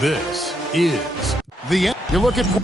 This is the end. You're looking for.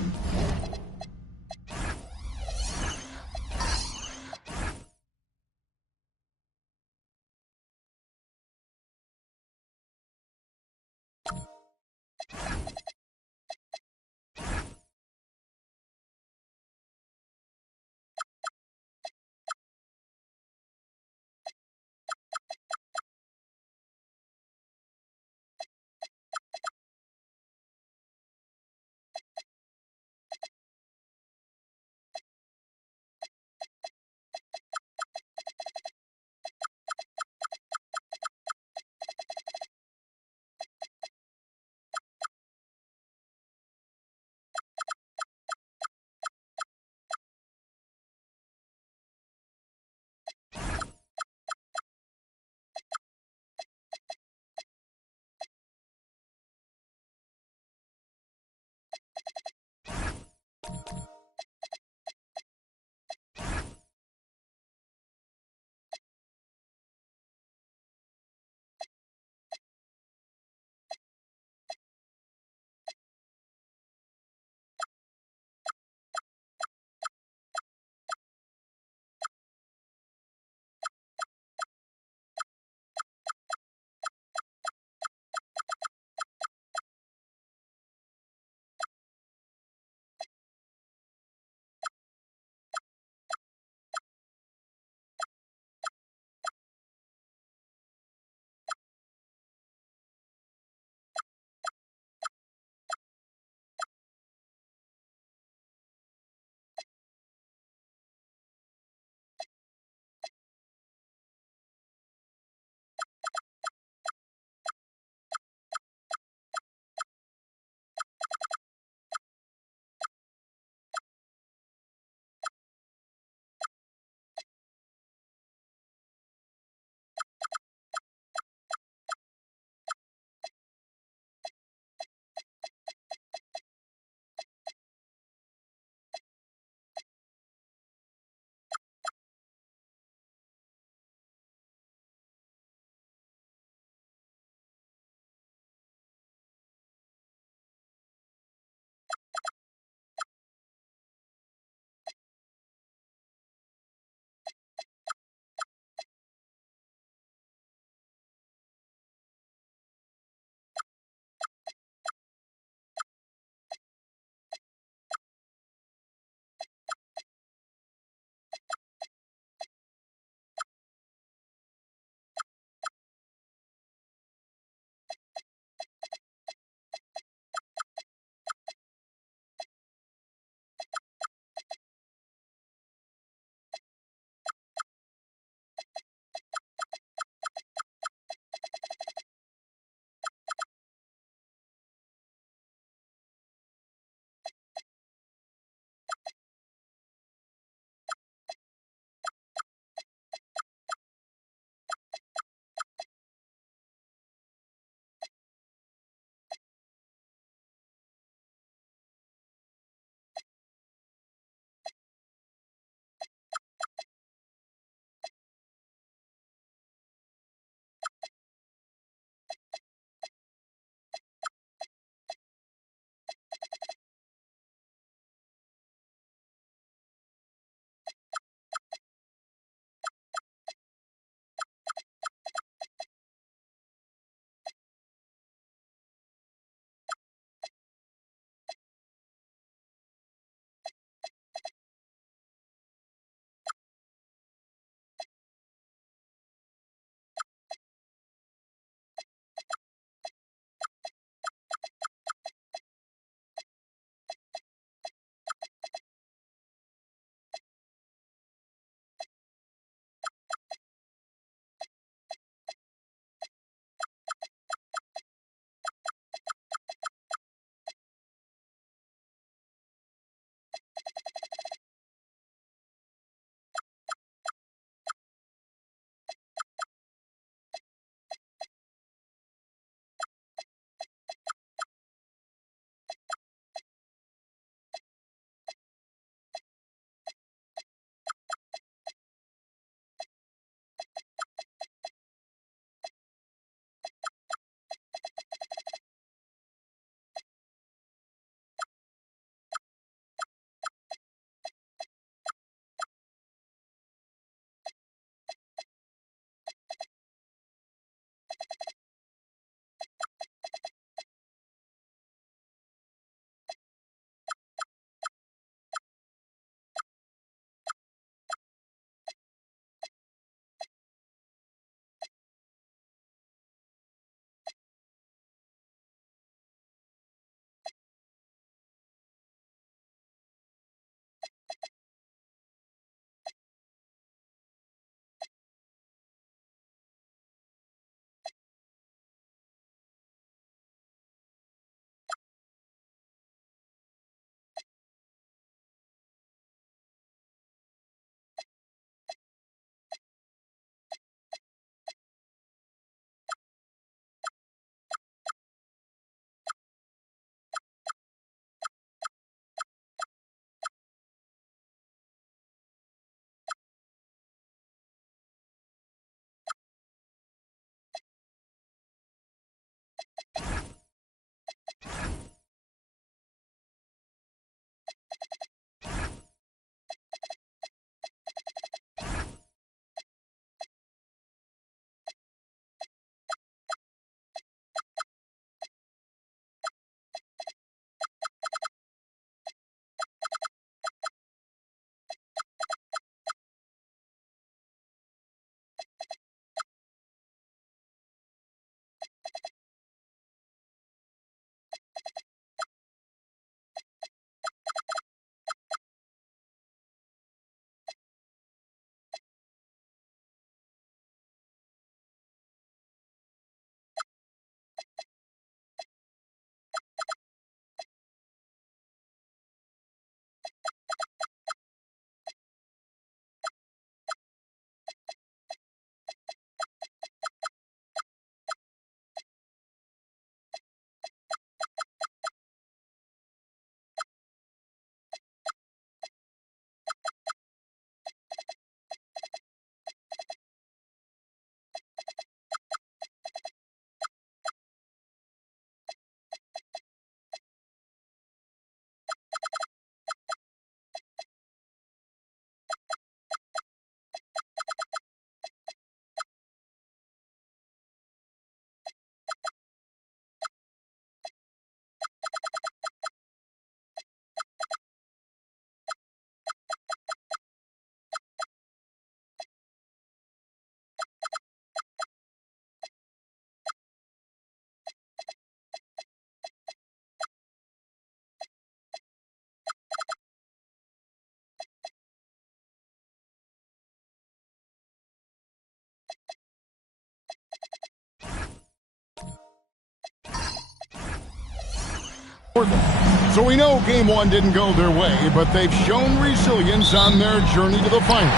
So we know game one didn't go their way, but they've shown resilience on their journey to the final.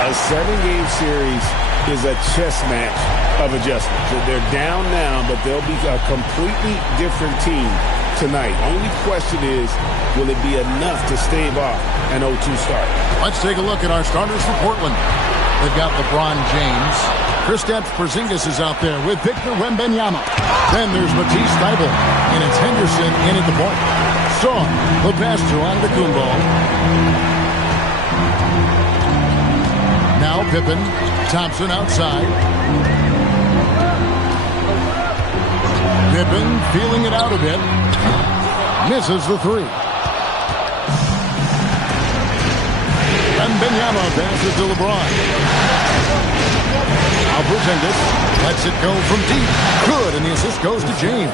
A 7-game series is a chess match of adjustments. They're down now, but they'll be a completely different team tonight. Only question is, will it be enough to stave off an 0-2 start? Let's take a look at our starters for Portland. They've got LeBron James. Kristaps Porzingis is out there with Victor Wembanyama. Then there's Matisse Thybulle, and it's Henderson in at the point. Son, the pass to Antetokounmpo. Now Pippen, Thompson outside. Pippen feeling it out a bit. Misses the three. Wembanyama passes to LeBron. Porzingis lets it go from deep. Good, and the assist goes to James.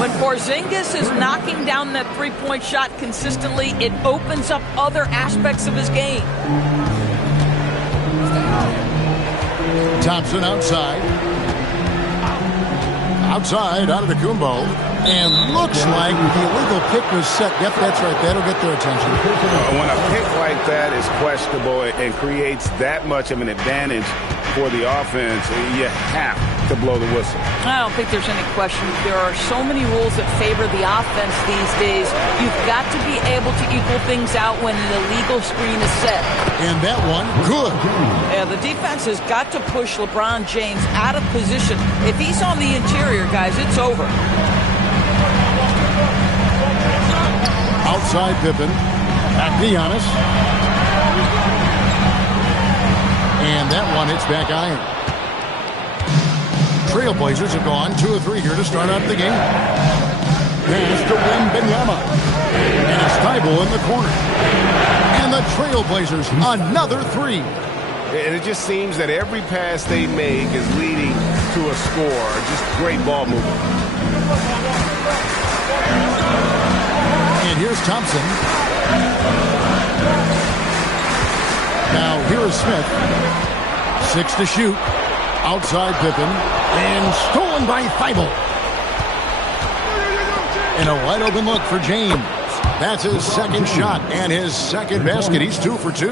When Porzingis is knocking down that three-point shot consistently, it opens up other aspects of his game. Thompson outside. Outside, Antetokounmpo. And looks like the illegal pick was set. Yep, that's right. That'll get their attention. When a pick like that is questionable and creates that much of an advantage for the offense, you have to blow the whistle. I don't think there's any question. There are so many rules that favor the offense these days. You've got to be able to equal things out when an illegal screen is set. And that one, good. Yeah, the defense has got to push LeBron James out of position. If he's on the interior, guys, it's over. Outside Pippen. Back to Giannis. And that one hits back iron. Trailblazers have gone 2 of 3 here to start out the game. Pass to Wembanyama. And it's Thybulle in the corner. And the Trailblazers, another 3. And it just seems that every pass they make is leading to a score. Just great ball movement. And here's Thompson. Now here is Smith. 6 to shoot. Outside Pippen. And stolen by Thybulle. And a wide open look for James. That's his second shot and his second basket. He's 2 for 2.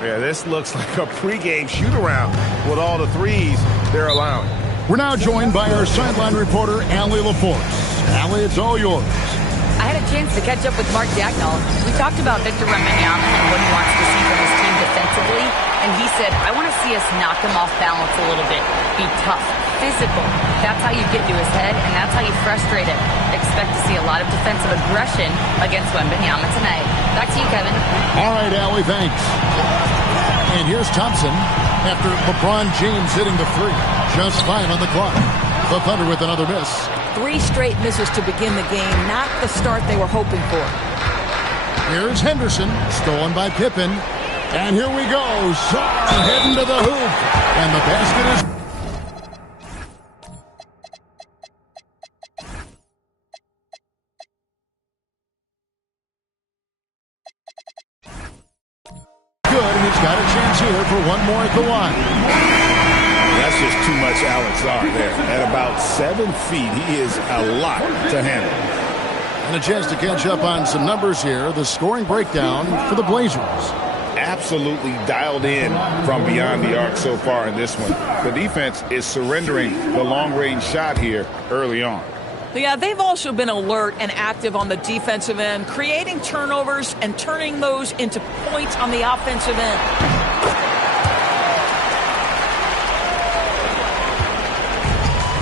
Yeah, this looks like a pregame shoot-around with all the threes they're allowing. We're now joined by our sideline reporter, Allie LaForce. Allie, it's all yours. I had a chance to catch up with Mark Dagnall. We talked about Victor Wembanyama and what he wants to see from his team defensively, and he said, I want to see us knock him off balance a little bit, be tough, physical. That's how you get to his head, and that's how you frustrate him. Expect to see a lot of defensive aggression against Wembanyama tonight. Back to you, Kevin. All right, Allie, thanks. And here's Thompson after LeBron James hitting the 3. Just 5 on the clock. The Thunder with another miss. 3 straight misses to begin the game, not the start they were hoping for. Here's Henderson, stolen by Pippen. And here we go. Sarr heading to the hoop. And the basket is... good, and he's got a chance here for one more at the line. That's just too much Alex Sarr there. At about 7 feet, he is a lot to handle. And a chance to catch up on some numbers here. The scoring breakdown for the Blazers. Absolutely dialed in from beyond the arc so far in this one. The defense is surrendering the long-range shot here early on. Yeah, they've also been alert and active on the defensive end, creating turnovers and turning those into points on the offensive end.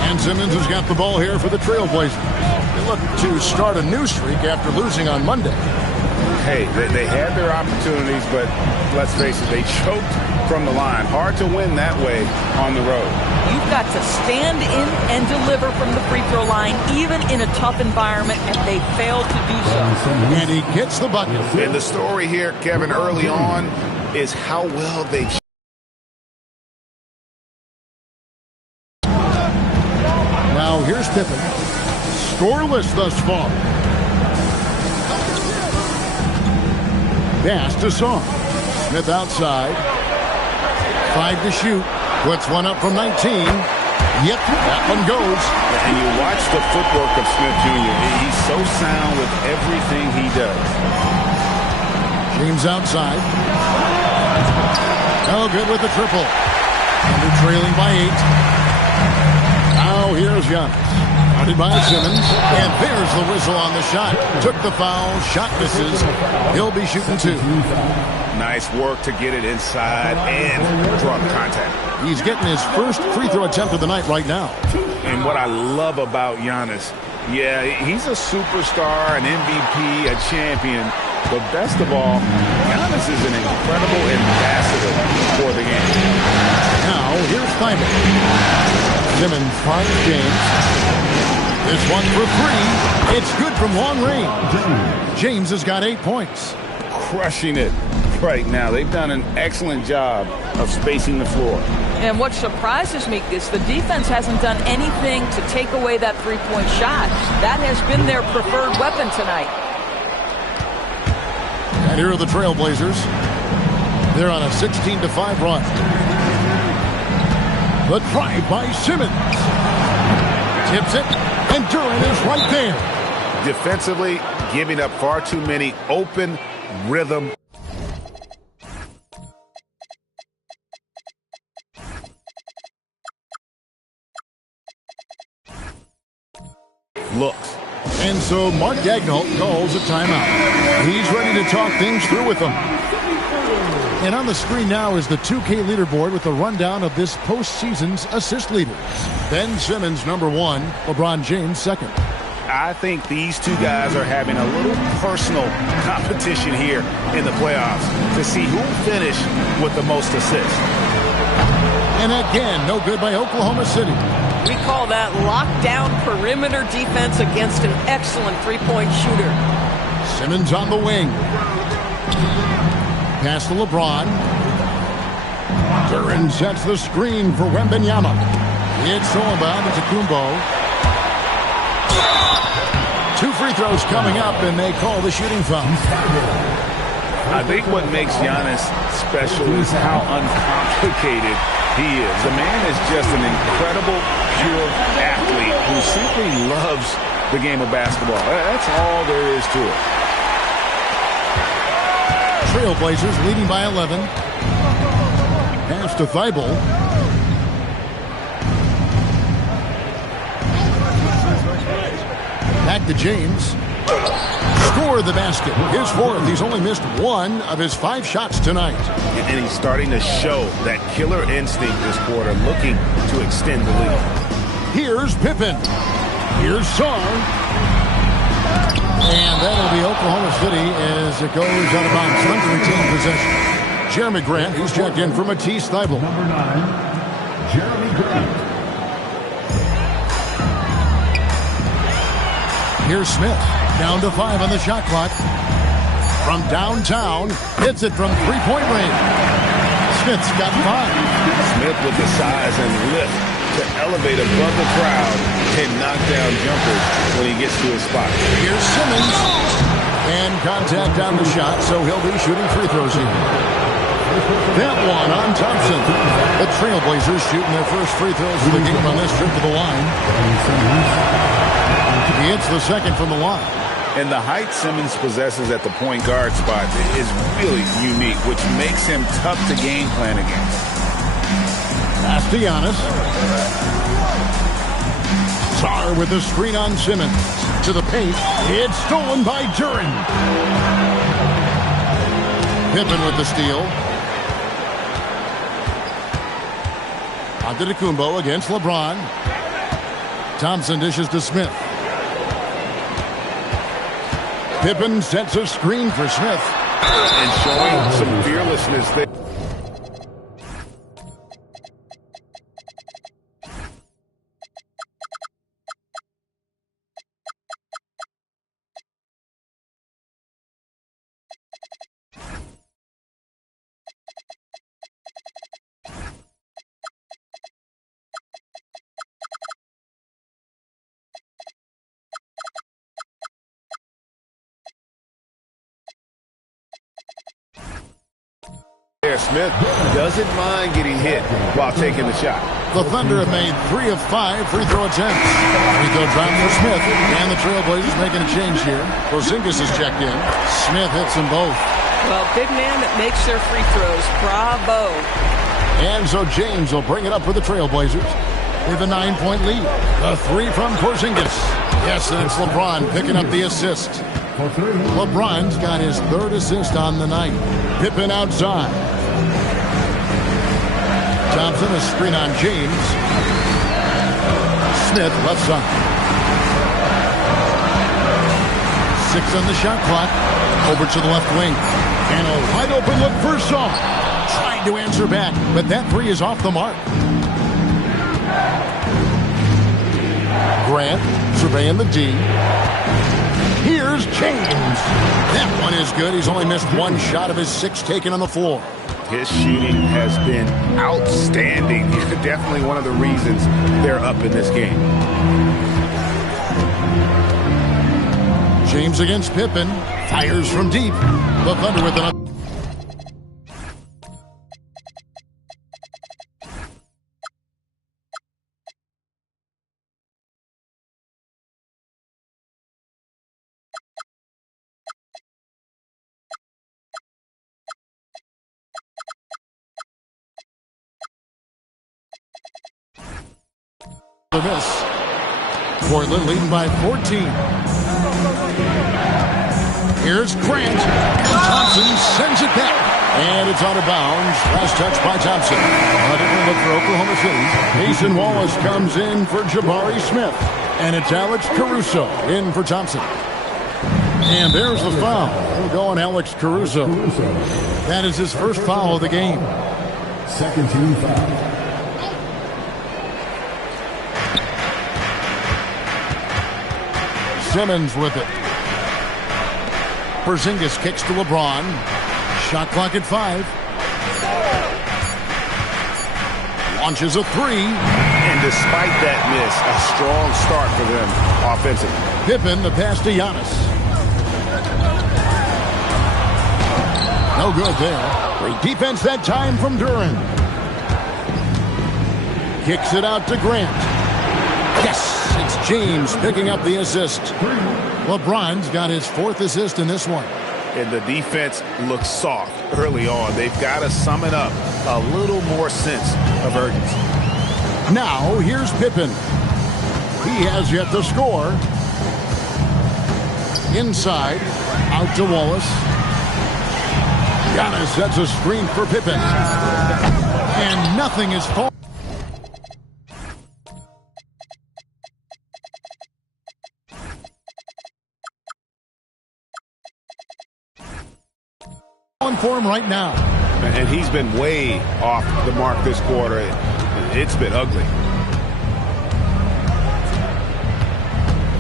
And Simmons has got the ball here for the Trailblazers. They look to start a new streak after losing on Monday. Hey, they had their opportunities, but let's face it, they choked from the line. Hard to win that way on the road. You've got to stand in and deliver from the free throw line, even in a tough environment, and they failed to do so. And he gets the bucket. And the story here, Kevin, early on is how well they... Now here's Pippen. Scoreless thus far. Pass to Sarr. Smith outside. 5 to shoot. Puts one up from 19. Yep, that one goes. And you watch the footwork of Smith Jr. He's so sound with everything he does. James outside. Oh, good with the triple. And they're trailing by 8. Now here's Giannis. Guarded by Simmons. And there's the whistle on the shot. Took the foul. Shot misses. He'll be shooting 2. Nice work to get it inside and draw the contact. He's getting his first free throw attempt of the night right now. And what I love about Giannis, yeah, he's a superstar, an MVP, a champion. But best of all, Giannis is an incredible ambassador for the game. Now, here's Thybulle. Simmons finds James. This one for 3. It's good from long range. James has got 8 points. Crushing it right now. They've done an excellent job of spacing the floor. And what surprises me is the defense hasn't done anything to take away that three-point shot. That has been their preferred weapon tonight. And here are the Trailblazers. They're on a 16-5 run. The drive by Simmons. Tips it, and Durant is right there. Defensively, giving up far too many open rhythm. Looks. And so Mark Daigneault calls a timeout. He's ready to talk things through with them. And on the screen now is the 2K leaderboard with a rundown of this postseason's assist leaders. Ben Simmons, number 1. LeBron James, 2nd. I think these two guys are having a little personal competition here in the playoffs to see who will finish with the most assists. And again, no good by Oklahoma City. We call that lockdown perimeter defense against an excellent three-point shooter. Simmons on the wing. Pass to LeBron. Durant sets the screen for Wembanyama. It's all about Antetokounmpo. 2 free throws coming up, and they call the shooting foul. I think what makes Giannis special is how uncomplicated he is. The man is just an incredible, pure athlete who simply loves the game of basketball. That's all there is to it. Trailblazers leading by 11. Pass to Thybulle. Back to James. Scored the basket. His 4th. He's only missed 1 of his 5 shots tonight. And he's starting to show that killer instinct this quarter, looking to extend the lead. Here's Pippen. Here's Song. And that'll be Oklahoma City as it goes out of bounds. Time to retain possession. Jeremy Grant, he's checked in for Matisse Thybulle. Number 9, Jeremy Grant. Here's Smith. Down to 5 on the shot clock. From downtown, hits it from three-point range. Smith's got 5. Smith with the size and lift to elevate above the crowd and knock down jumpers when he gets to his spot. Here's Simmons. And contact on the shot, so he'll be shooting free throws here. That one on Thompson. The Trailblazers shooting their first free throws of the game on this trip to the line. He hits the second from the line. And the height Simmons possesses at the point guard spot is really unique, which makes him tough to game plan against. Pass to Giannis. Sarr with the screen on Simmons. To the paint. It's stolen by Durant. Pippen with the steal. Antetokounmpo against LeBron. Thompson dishes to Smith. Pippen sets a screen for Smith. And showing some fearlessness there. Smith doesn't mind getting hit while taking the shot. The Thunder have made 3 of 5 free throw attempts. Free throw drop for Smith. And the Trailblazers making a change here. Porzingis is checked in. Smith hits them both. Well, big man that makes their free throws. Bravo. And so James will bring it up for the Trailblazers. With a 9-point lead. A 3 from Porzingis. Yes, and it's LeBron picking up the assist. LeBron's got his 3rd assist on the night. Pippen outside. Thompson, a screen on James. Smith, left side. 6 on the shot clock. Over to the left wing. And a wide open look for Shaw. Trying to answer back, but that 3 is off the mark. Grant surveying the D. Here's James. That one is good. He's only missed 1 shot of his 6 taken on the floor. His shooting has been outstanding. Definitely one of the reasons they're up in this game. James against Pippen. Fires from deep. The Thunder with an miss. Portland leading by 14. Here's Grant. Thompson sends it back. And it's out of bounds. Last touch by Thompson. A different look for Oklahoma City. Mason Wallace comes in for Jabari Smith. And it's Alex Caruso in for Thompson. And there's the foul. We'll go on Alex Caruso. That is his first foul of the game. Second team foul. Simmons with it. Porzingis kicks to LeBron. Shot clock at 5. Launches a 3. And despite that miss, a strong start for them offensively. Pippen, the pass to Giannis. No good there. Great defense that time from Duran. Kicks it out to Grant. Yes! It's James picking up the assist. LeBron's got his 4th assist in this one. And the defense looks soft early on. They've got to sum it up. A little more sense of urgency. Now, here's Pippen. He has yet to score. Inside. Out to Wallace. Giannis sets a screen for Pippen. And nothing is falling. For him right now. And he's been way off the mark this quarter. It's been ugly.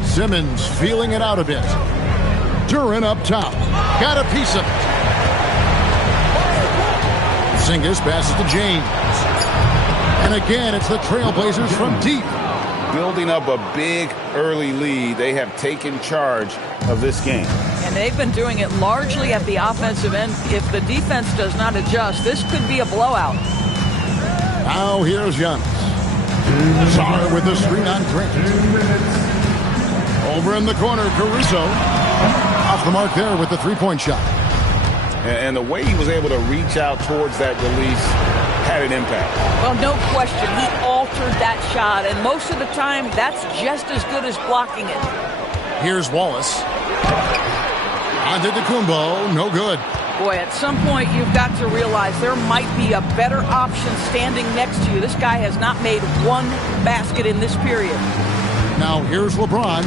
Simmons feeling it out a bit. Duran up top. Got a piece of it. Porzingis passes to James. And again, it's the Trailblazers from deep. Building up a big early lead. They have taken charge of this game. And they've been doing it largely at the offensive end. If the defense does not adjust, this could be a blowout. Now here's Giannis. Sarr with the screen on Grant. Over in the corner, Caruso. Off the mark there with the 3-point shot. And the way he was able to reach out towards that release had an impact. Well, no question. He altered that shot, and most of the time, that's just as good as blocking it. Here's Wallace. Antetokounmpo, no good. Boy, at some point, you've got to realize there might be a better option standing next to you. This guy has not made 1 basket in this period. Now, here's LeBron.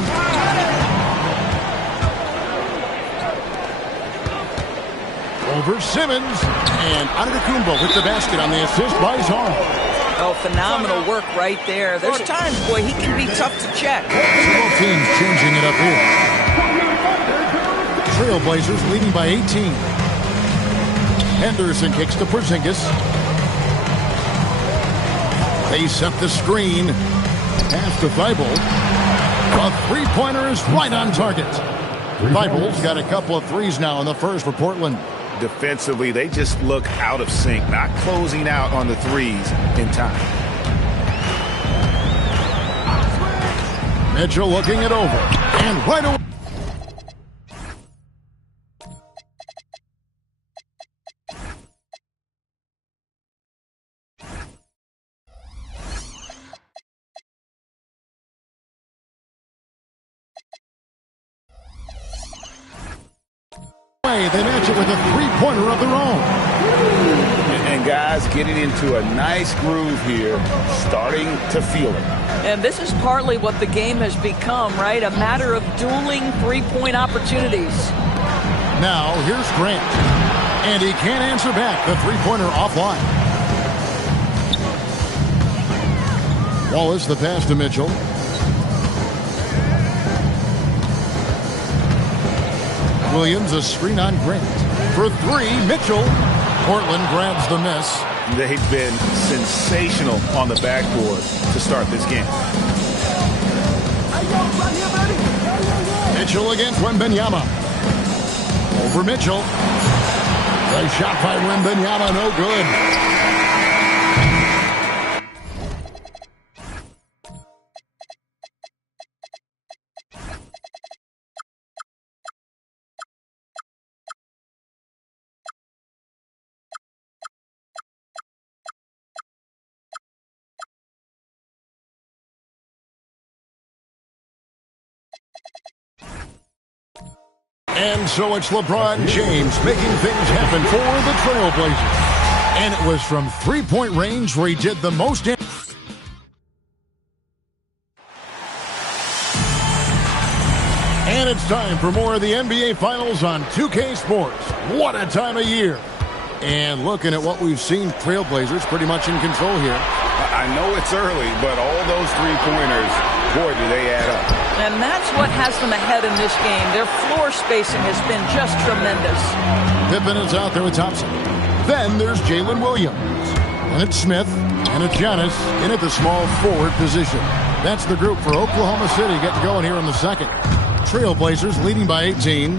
Over Simmons. And Antetokounmpo with the basket on the assist by Shaw. Oh, phenomenal work right there. There's times, boy, he can be tough to check. Both teams changing it up here. Trailblazers leading by 18. Henderson kicks to Porzingis. They set the screen. Pass to Thibault. A 3-pointer is right on target. Thibault's got a couple of threes now in the first for Portland. Defensively, they just look out of sync, not closing out on the threes in time. Mitchell looking it over. And right away. They match it with a three-pointer of their own. And guys getting into a nice groove here, starting to feel it. And this is partly what the game has become, right? A matter of dueling three-point opportunities. Now, here's Grant. And he can't answer back. The three-pointer offline. Wallace, the pass to Mitchell. Williams, a screen on Grant. For three, Mitchell. Portland grabs the miss. They've been sensational on the backboard to start this game. Mitchell against Wembanyama. Over Mitchell. The shot by Wembanyama, no good. And so it's LeBron James making things happen for the Trailblazers. And it was from three-point range where he did the most damage. And it's time for more of the NBA Finals on 2K Sports. What a time of year. And looking at what we've seen, Trailblazers pretty much in control here. I know it's early, but all those three-pointers, boy, do they add up. And that's what has them ahead in this game. Their floor spacing has been just tremendous. Pippen is out there with Thompson. Then there's Jalen Williams. And it's Smith. And it's Giannis in at the small forward position. That's the group for Oklahoma City getting going here in the second. Trailblazers leading by 18.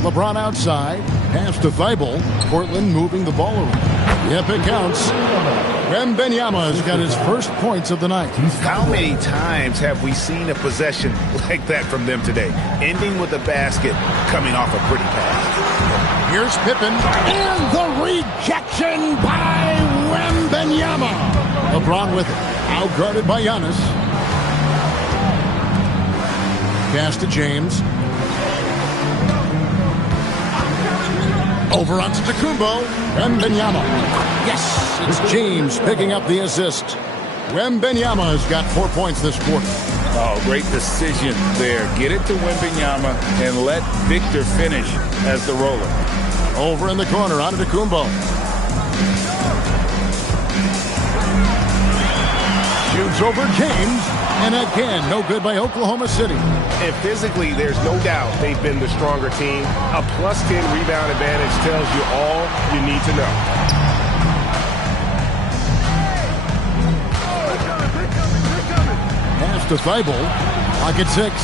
LeBron outside. Pass to Thibault. Portland moving the ball around. Yep, it counts. Wembanyama has got his first points of the night. How many times have we seen a possession like that from them today? Ending with a basket, coming off a pretty pass. Here's Pippen. And the rejection by Wembanyama. LeBron with it. Outguarded by Giannis. Pass to James. Over onto Tacumbo. Wembanyama. Yes, it's James picking up the assist. Wembanyama has got 4 points this quarter. Oh, great decision there. Get it to Wembanyama and let Victor finish as the roller. Over in the corner, onto Tacumbo. Shoots over James. And again, no good by Oklahoma City. And physically, there's no doubt they've been the stronger team. A plus 10 rebound advantage tells you all you need to know. Pass to Thibault. Pocket six.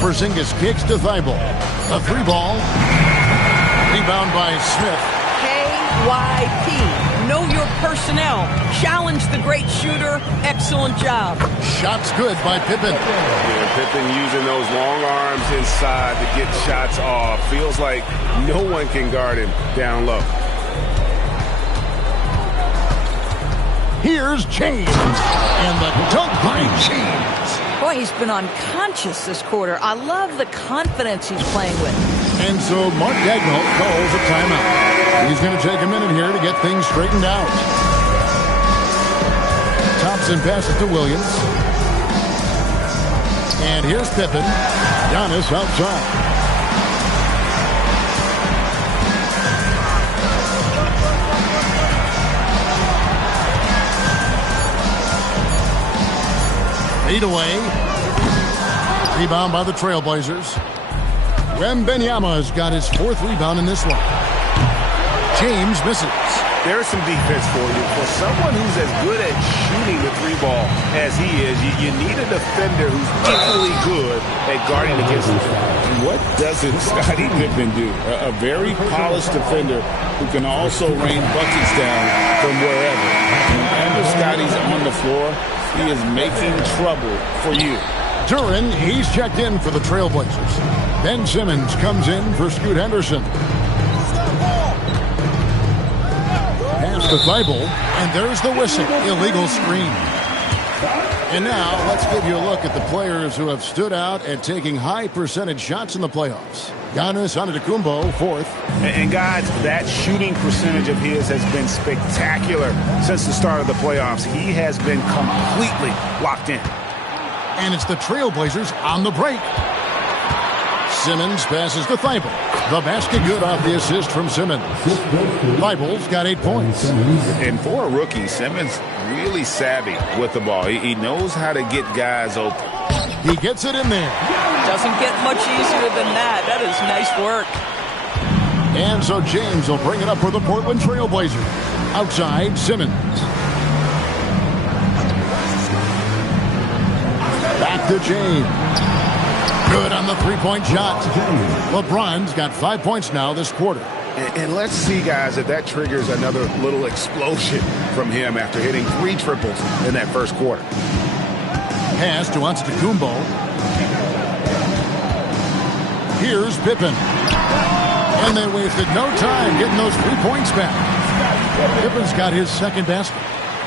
Porzingis kicks to Thibault. A three ball. Rebound by Smith. KYP. Know your personnel. Challenge the great shooter. Excellent job. Shots good by Pippen. Yeah, Pippen using those long arms inside to get shots off. Feels like no one can guard him down low. Here's James. And the dunk by James. Boy, he's been unconscious this quarter. I love the confidence he's playing with. And so Mark Daigneault calls a timeout. He's going to take a minute here to get things straightened out. Thompson passes to Williams. And here's Pippen. Giannis outside. Feet away. Rebound by the Trailblazers. Wembanyama has got his fourth rebound in this one. James misses. There's some defense for you. For someone who's as good at shooting the three ball as he is, you need a defender who's equally good at guarding against him. What doesn't Scottie Pippen do? A very polished defender who can also rain buckets down from wherever. Whenever Scottie's on the floor, he is making trouble for you. Duren, he's checked in for the Trailblazers. Ben Simmons comes in for Scoot Henderson. Pass to Thibault, and there's the whistle. Illegal screen. And now let's give you a look at the players who have stood out at taking high percentage shots in the playoffs. Giannis Antetokounmpo, fourth. And guys, that shooting percentage of his has been spectacular since the start of the playoffs. He has been completely locked in. And it's the Trailblazers on the break. Simmons passes to Thibault. The basket good off the assist from Simmons. Thibault's got 8 points. And for a rookie, Simmons really savvy with the ball. He knows how to get guys open. He gets it in there. Doesn't get much easier than that. That is nice work. And so James will bring it up for the Portland Trailblazers. Outside, Simmons. Back to James. Good on the three-point shot. LeBron's got 5 points now this quarter. And let's see, guys, if that triggers another little explosion from him after hitting 3 triples in that first quarter. Pass to Antetokounmpo. Here's Pippen. And they wasted no time getting those 3 points back. Pippen's got his second basket.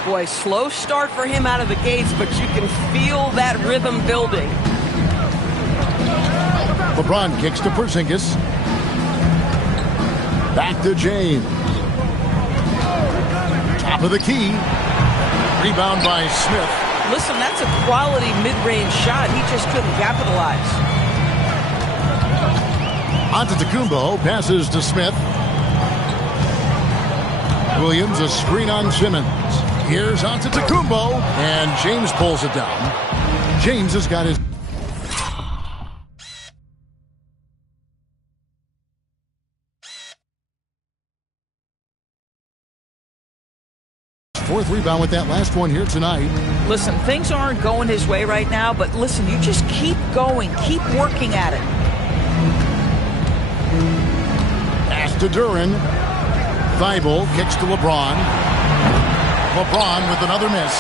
Boy, slow start for him out of the gates, but you can feel that rhythm building. LeBron kicks to Porzingis. Back to James. Top of the key. Rebound by Smith. Listen, that's a quality mid-range shot. He just couldn't capitalize. Antetokounmpo passes to Smith. Williams a screen on Simmons. Here's Antetokounmpo, and James pulls it down. James has got his fourth rebound with that last one here tonight. Listen, things aren't going his way right now, but listen, you just keep going. Keep working at it. Pass to Duren. Thibault kicks to LeBron. LeBron with another miss.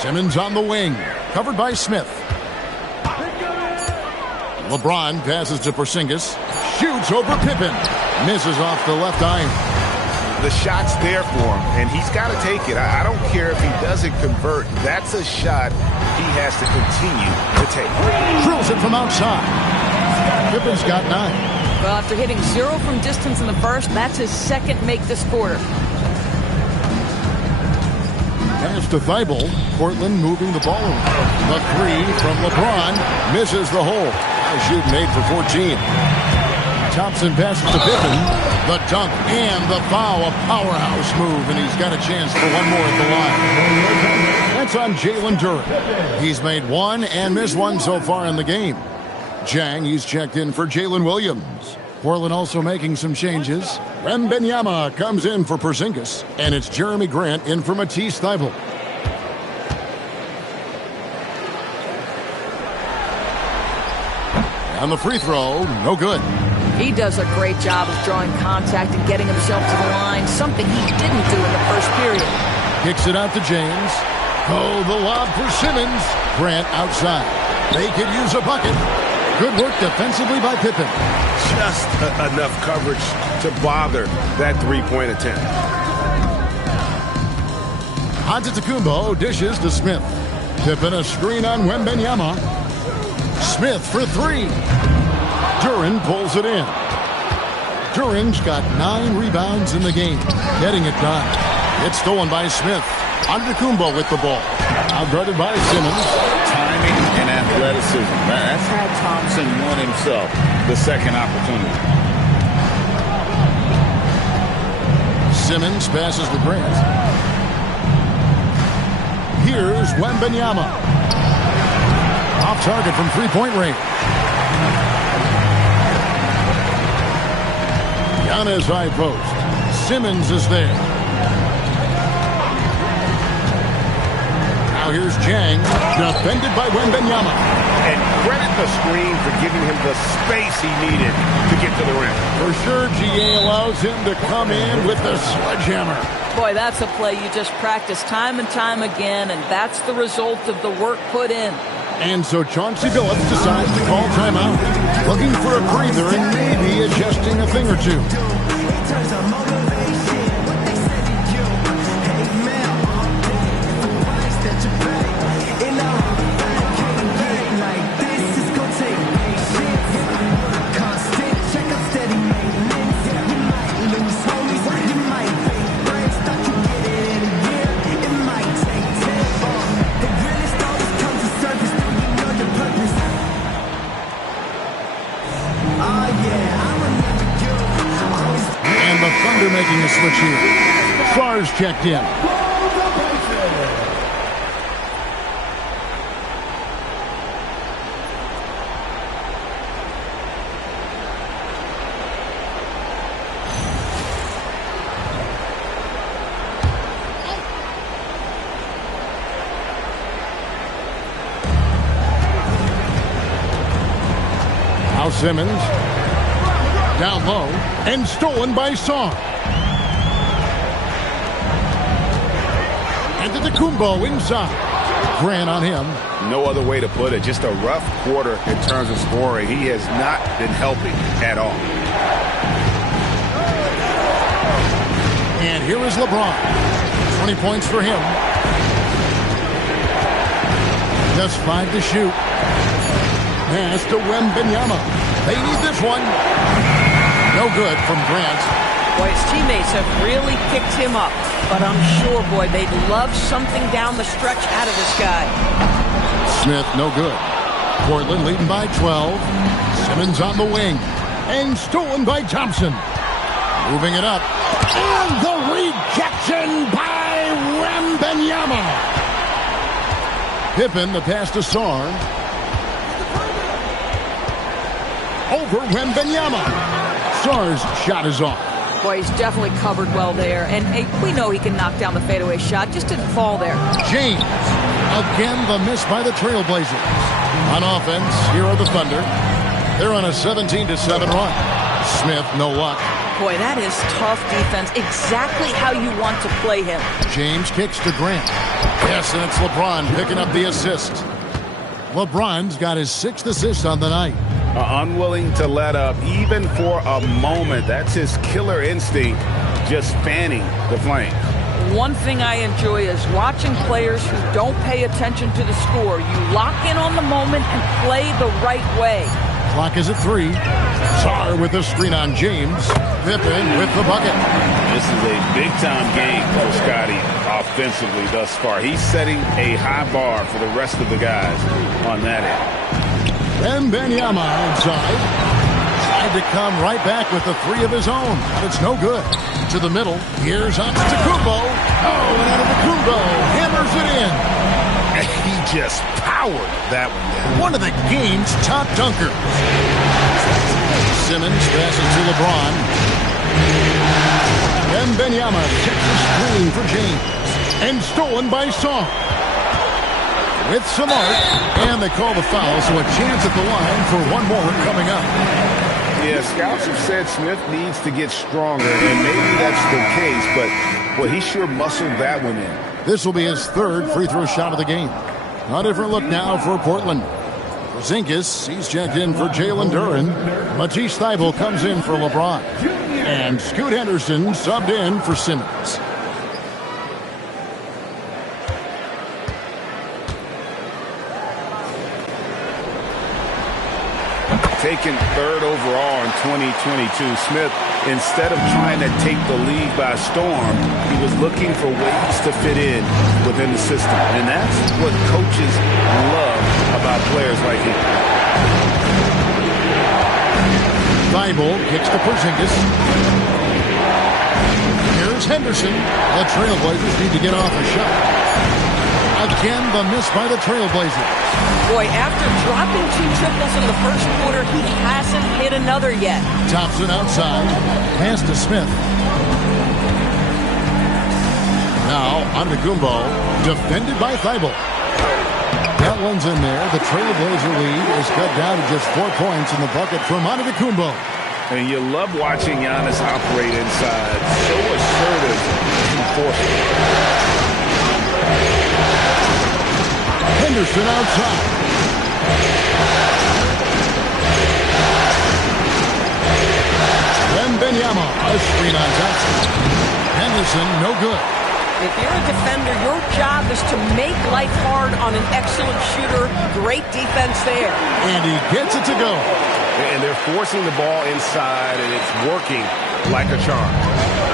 Simmons on the wing. Covered by Smith. LeBron passes to Porzingis. Shoots over Pippen. Misses off the left iron. The shot's there for him, and he's got to take it. I don't care if he doesn't convert. That's a shot he has to continue to take. Drills it from outside. Pippen's got 9. Well, after hitting 0 from distance in the first, that's his second make this quarter. Pass to Thibault. Portland moving the ball around. The 3 from LeBron. Misses the hole. Shoot made for 14. Thompson passes to Pippen. The dunk and the foul. A powerhouse move, and he's got a chance for one more at the line. That's on Jalen Duren. He's made 1 and missed 1 so far in the game. Jang, he's checked in for Jalen Williams. Portland also making some changes. Wembanyama comes in for Porzingis, and it's Jeremy Grant in for Matisse Thybulle. And the free throw, no good. He does a great job of drawing contact and getting himself to the line, something he didn't do in the first period. Kicks it out to James. Oh, the lob for Simmons. Grant outside. They could use a bucket. Good work defensively by Pippen. Just enough coverage to bother that three-point attempt. Antetokounmpo dishes to Smith. Pippen a screen on Wembanyama. Smith for 3. Duren pulls it in. Duren's got 9 rebounds in the game. Getting it done. It's stolen by Smith. Antetokounmpo with the ball. Outguarded by Simmons. Timing and athleticism. That's how Thompson won himself the second opportunity. Simmons passes to Grant. Here's Wembanyama. Off target from three-point range. Giannis high post. Simmons is there. Now here's Jang, defended by Wembanyama. And credit the screen for giving him the space he needed to get to the rim. For sure, GA allows him to come in with the sledgehammer. Boy, that's a play you just practice time and time again, and that's the result of the work put in. And so Chauncey Billups decides to call timeout, looking for a breather and maybe adjusting a thing or two. Making a switch here. Sars checked in. Now Simmons down low and stolen by Song. Antetokounmpo inside. Grant on him. No other way to put it. Just a rough quarter in terms of scoring. He has not been helping at all. And here is LeBron. 20 points for him. Just 5 to shoot. Pass to Wembanyama. They need this one. No good from Grant. Boy, his teammates have really kicked him up. But I'm sure, boy, they'd love something down the stretch out of this guy. Smith, no good. Portland leading by 12. Simmons on the wing. And stolen by Thompson. Moving it up. And the rejection by Wembanyama. Pippen, the pass to Sarr. Over Wembanyama. Sarr's shot is off. Boy, he's definitely covered well there. And hey, we know he can knock down the fadeaway shot. Just didn't fall there. James. Again, the miss by the Trailblazers. On offense, here are the Thunder. They're on a 17-7 run. Smith, no luck. Boy, that is tough defense. Exactly how you want to play him. James kicks to Grant. Yes, and it's LeBron picking up the assist. LeBron's got his 6th assist on the night. Unwilling to let up even for a moment. That's his killer instinct, just fanning the flame. One thing I enjoy is watching players who don't pay attention to the score. You lock in on the moment and play the right way. Clock is at 3. Sarr with the screen on James. Pippen with the bucket. This is a big-time game for Scotty offensively thus far. He's setting a high bar for the rest of the guys on that end. Wembanyama inside. Tried to come right back with the 3 of his own, but it's no good. To the middle. Here's Antetokounmpo. Oh, and Antetokounmpo hammers it in. He just powered that one down. One of the game's top dunkers. Simmons passes to LeBron. Wembanyama checks the screen for James. And stolen by Song. With some art, and they call the foul, so a chance at the line for one more coming up. Yeah, scouts have said Smith needs to get stronger, and maybe that's the case, but well, he sure muscled that one in. This will be his 3rd free throw shot of the game. A different look now for Portland. Porzingis, he's checked in for Jalen Duren. Matisse Thybulle comes in for LeBron. And Scoot Henderson subbed in for Simmons. Taken 3rd overall in 2022, Smith, instead of trying to take the league by storm, he was looking for ways to fit in within the system. And that's what coaches love about players like him. Thybulle kicks to Porzingis. Here's Henderson. The Trailblazers need to get off a shot. Again, the miss by the Trailblazers. Boy, after dropping 2 triples in the first quarter, he hasn't hit another yet. Thompson outside. Pass to Smith. Now, Antetokounmpo, defended by Thybulle. That one's in there. The Trailblazer lead is cut down to just 4 points in the bucket from Antetokounmpo. And you love watching Giannis operate inside. So assertive and forceful. Henderson outside. Wembanyama, a screen on Johnson. Henderson, no good. If you're a defender, your job is to make life hard on an excellent shooter. Great defense there. And he gets it to go. And they're forcing the ball inside, and it's working like a charm.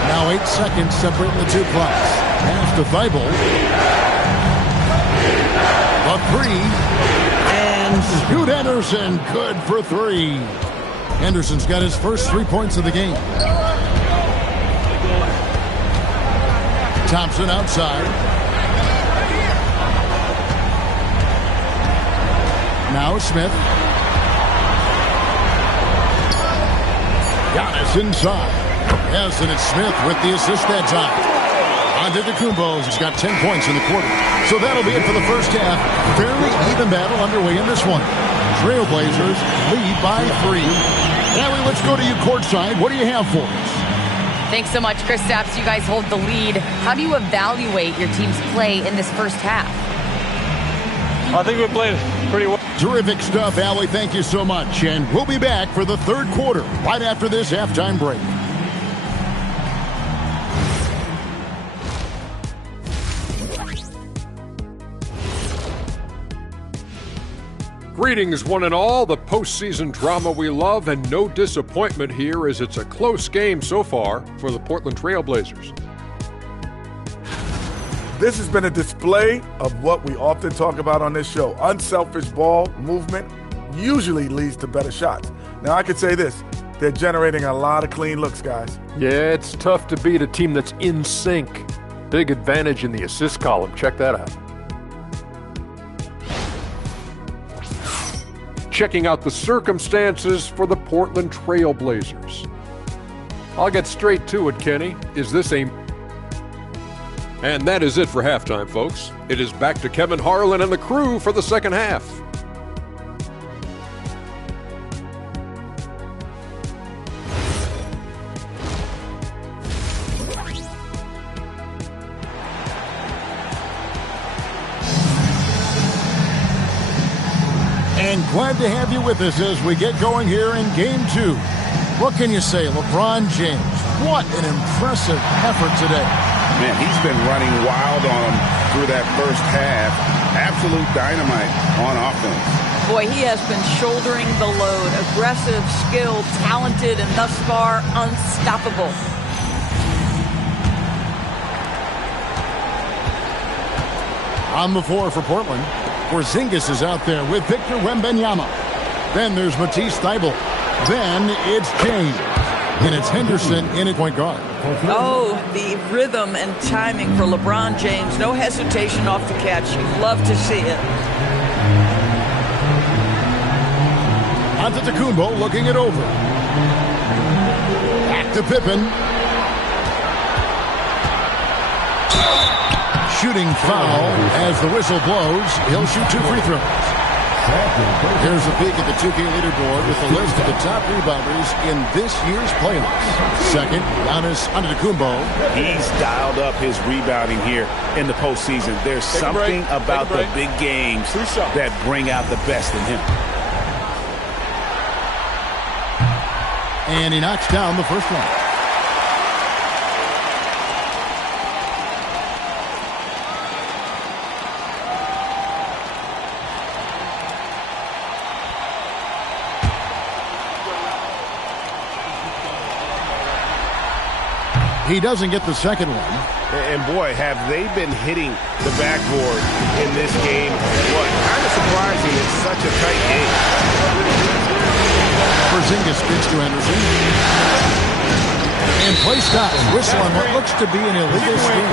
Now 8 seconds separating the two clocks. Pass to Thibault. A three. And Scoot Henderson, good for 3. Henderson's got his first 3 points of the game. Thompson outside. Now Smith. Giannis inside. Yes, and it's Smith with the assist that time. Antetokounmpo has got 10 points in the quarter. So that'll be it for the first half. Fairly even battle underway in this one. Trailblazers lead by 3. Allie, let's go to you courtside. What do you have for us? Thanks so much, Chris Stapps. You guys hold the lead. How do you evaluate your team's play in this first half? I think we played pretty well. Terrific stuff, Allie. Thank you so much. And we'll be back for the third quarter right after this halftime break. Greetings, one and all. The postseason drama we love, and no disappointment here as it's a close game so far for the Portland Trailblazers. This has been a display of what we often talk about on this show. Unselfish ball movement usually leads to better shots. Now, I could say this. They're generating a lot of clean looks, guys. Yeah, it's tough to beat a team that's in sync. Big advantage in the assist column. Check that out. Checking out the circumstances for the Portland Trailblazers. I'll get straight to it, Kenny. Is this a... And that is it for halftime, folks. It is back to Kevin Harlan and the crew for the second half. And glad to have you with us as we get going here in Game 2. What can you say, LeBron James? What an impressive effort today. Man, he's been running wild on him through that first half. Absolute dynamite on offense. Boy, he has been shouldering the load. Aggressive, skilled, talented, and thus far unstoppable. On the floor for Portland, Porzingis is out there with Victor Wembanyama. Then there's Matisse Thybulle. Then it's James. And it's Henderson in at point guard. Oh, the rhythm and timing for LeBron James. No hesitation off the catch. You'd love to see it. Antetokounmpo looking it over. Back to Pippen. Shooting foul as the whistle blows. He'll shoot 2 free throws. Here's a peek at the 2K leaderboard with a list of the top rebounders in this year's playoffs. Second, Giannis Antetokounmpo. He's dialed up his rebounding here in the postseason. There's something about the big games that bring out the best in him. And he knocks down the first one. He doesn't get the second one. And boy, have they been hitting the backboard in this game. What? Kind of surprising. It's such a tight game. Porzingis gets to Henderson. And play stops. Whistle on what looks to be an illegal swing.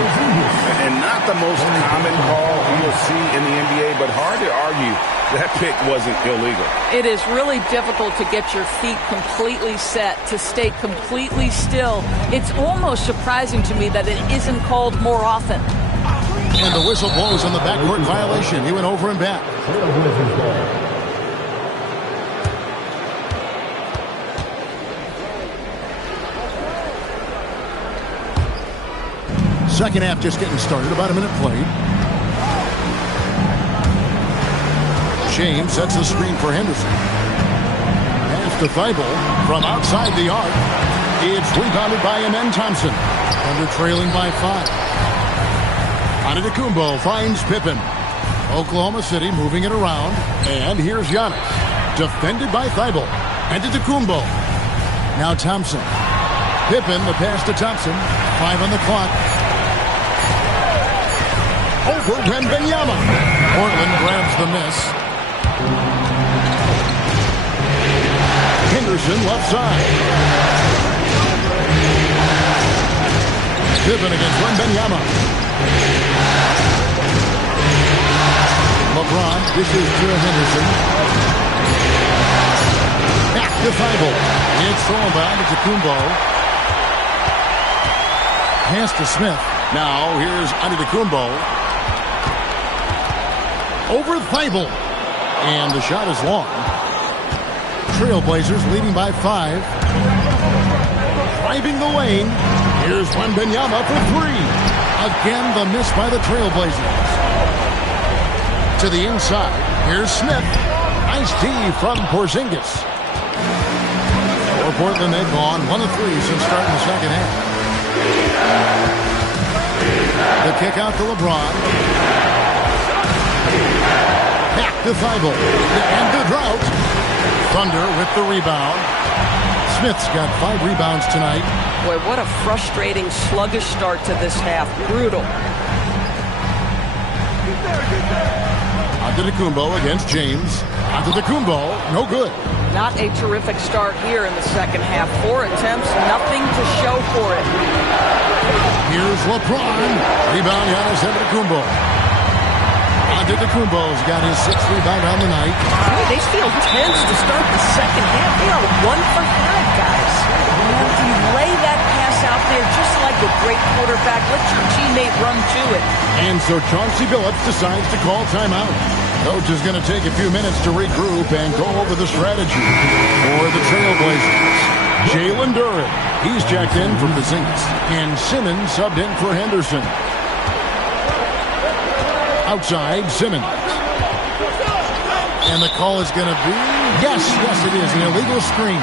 And not the most common call you'll see in the NBA, but hard to argue that pick wasn't illegal. It is really difficult to get your feet completely set, to stay completely still. It's almost surprising to me that it isn't called more often. And the whistle blows on the backcourt violation. He went over and back. Second half just getting started. About a minute played. James sets the screen for Henderson. Pass to Thibault from outside the arc. It's rebounded by Amen Thompson. Thunder trailing by 5. Antetokounmpo finds Pippen. Oklahoma City moving it around. And here's Giannis. Defended by Thibault. Antetokounmpo. Now Thompson. Pippen, the pass to Thompson. 5 on the clock. Over Wembanyama. Portland grabs the miss. Henderson left side. Pippen against Wembanyama. LeBron dishes to Henderson. Back to Thibault. It's thrown by Antetokounmpo. Pass to Smith. Now here's Antetokounmpo. Over Thibault. And the shot is long. Trailblazers leading by 5. Driving the lane. Here's Wembanyama for 3. Again, the miss by the Trailblazers. To the inside. Here's Smith. Nice D from Porzingis. For Portland, they've gone 1 of 3 since starting the second half. The kick out to LeBron. Back to Thibault. And the drought. Thunder with the rebound. Smith's got 5 rebounds tonight. Boy, what a frustrating, sluggish start to this half. Brutal. Antetokounmpo against James. Antetokounmpo, no good. Not a terrific start here in the second half. 4 attempts, nothing to show for it. Here's LeBron. Rebound, Giannis Antetokounmpo. Antetokounmpo's got his 6th rebound on the night. They feel tense to start the second half. They are 1 for 5, guys. And you lay that pass out there just like a great quarterback. Let your teammate run to it. And so Chauncey Billups decides to call timeout. Coach is going to take a few minutes to regroup and go over the strategy for the Trailblazers. Jalen Duren, he's checked in for Porzingis. And Simmons subbed in for Henderson. Outside, Simmons. And the call is going to be, yes, it is, an illegal screen.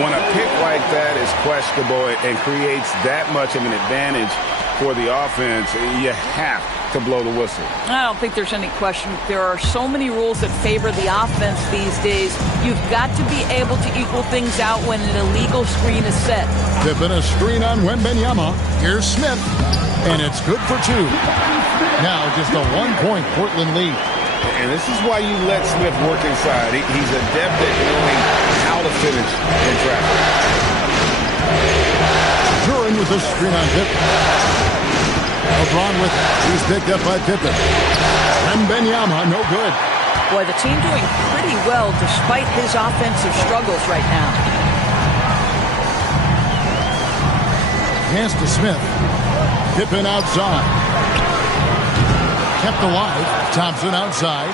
When a pick like that is questionable and creates that much of an advantage for the offense, you have to blow the whistle. I don't think there's any question. There are so many rules that favor the offense these days. You've got to be able to equal things out when an illegal screen is set. Tipping a screen on Wembanyama. Here's Smith, and it's good for 2. Now just a 1-point Portland lead. And this is why you let Smith work inside. He's adept at knowing how to finish in traffic. Duren with a screen on Pippen. LeBron with it. He's picked up by Pippen. Wembanyama, no good. Boy, the team doing pretty well despite his offensive struggles right now. Pass to Smith. Pippen outside. Kept alive. Thompson outside.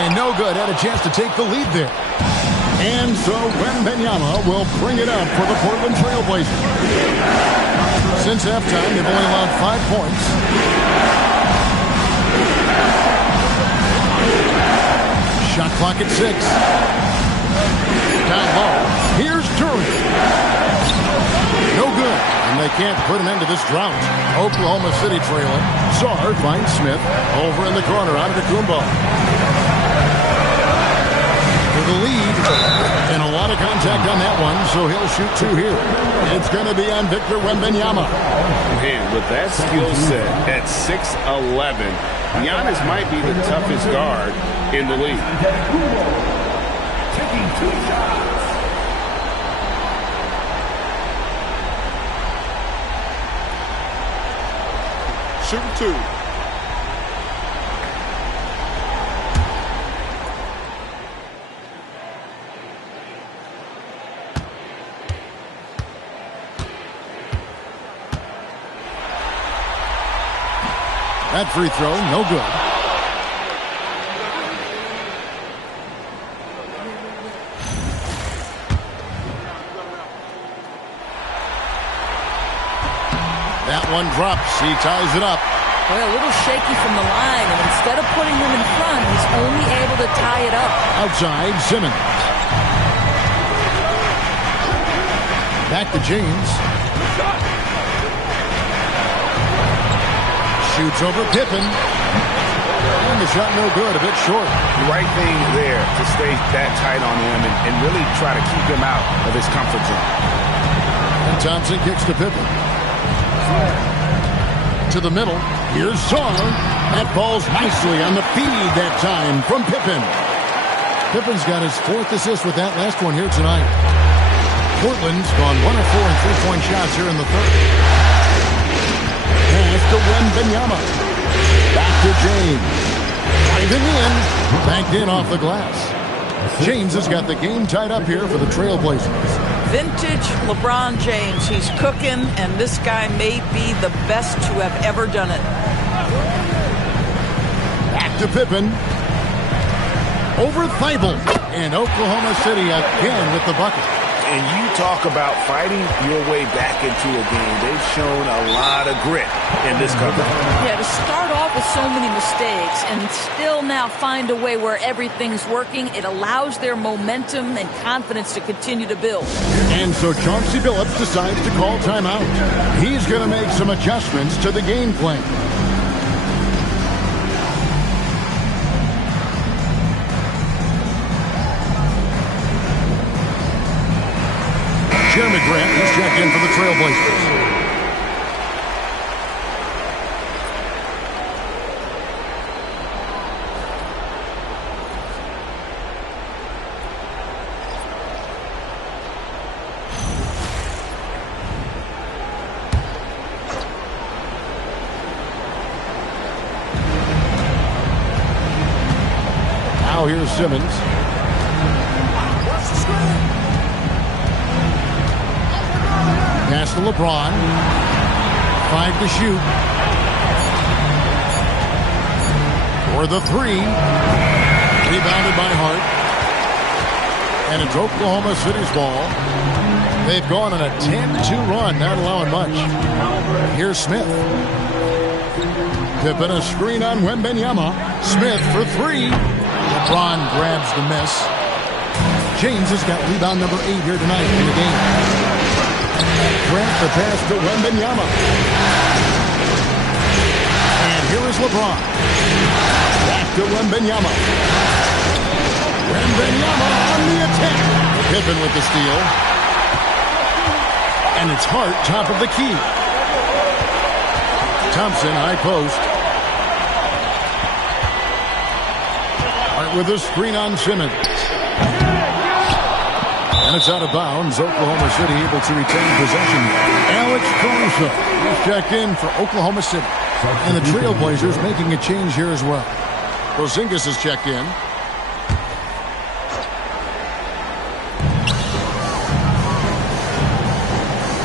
And no good. Had a chance to take the lead there. And so Wembanyama will bring it up for the Portland Trailblazers. Since halftime, they've only allowed 5 points. Shot clock at 6. Down low. Here's Duren. No good. And they can't put an end to this drought. Oklahoma City trailing. Sarr finds Smith over in the corner. Antetokounmpo. For the lead. And a lot of contact on that one, so he'll shoot 2 here. It's going to be on Victor Wembanyama. Man, with that skill set at 6'11", Giannis might be the toughest guard in the league. Taking 2 shots. Shooting 2. That free throw, no good. That one drops. He ties it up. Well, a little shaky from the line, and instead of putting him in front, he's only able to tie it up. Outside, Simmons. Back to James. Shoots over Pippen. And the shot no good, a bit short. The right thing there to stay that tight on him and really try to keep him out of his comfort zone. And Thompson kicks to Pippen. To the middle. Here's Sarr. That falls nicely on the feed that time from Pippen. Pippen's got his 4th assist with that last one here tonight. Portland's gone 1 of 4 in three-point shots here in the third. Pass to Wembanyama. Back to James. Driving in. Backed in off the glass. James has got the game tied up here for the Trailblazers. Vintage LeBron James. He's cooking, and this guy may be the best to have ever done it. Back to Pippen. Over Thibault. And Oklahoma City again with the bucket. And you talk about fighting your way back into a game. They've shown a lot of grit in this cover. Yeah, to start off with so many mistakes and still now find a way where everything's working, it allows their momentum and confidence to continue to build. And so Chauncey Billups decides to call timeout. He's going to make some adjustments to the game plan. Jeremy Grant, he's checked in for the Trailblazers. Now here's Simmons. Pass to LeBron. 5 to shoot. For the 3. Rebounded by Hart. And it's Oklahoma City's ball. They've gone on a 10-2 run, not allowing much. Here's Smith. Pippen a screen on Wembanyama. Smith for 3. LeBron grabs the miss. James has got rebound number 8 here tonight in the game. Grant the pass to Wembanyama. And here is LeBron. Back to Wembanyama. Wembanyama on the attack. Pippen with the steal. And it's Hart, top of the key. Thompson, high post. Hart with a screen on Simmons. And it's out of bounds. Oklahoma City able to retain possession. Alex Caruso is checked in for Oklahoma City. And the Trailblazers making a change here as well. Porzingis is checked in.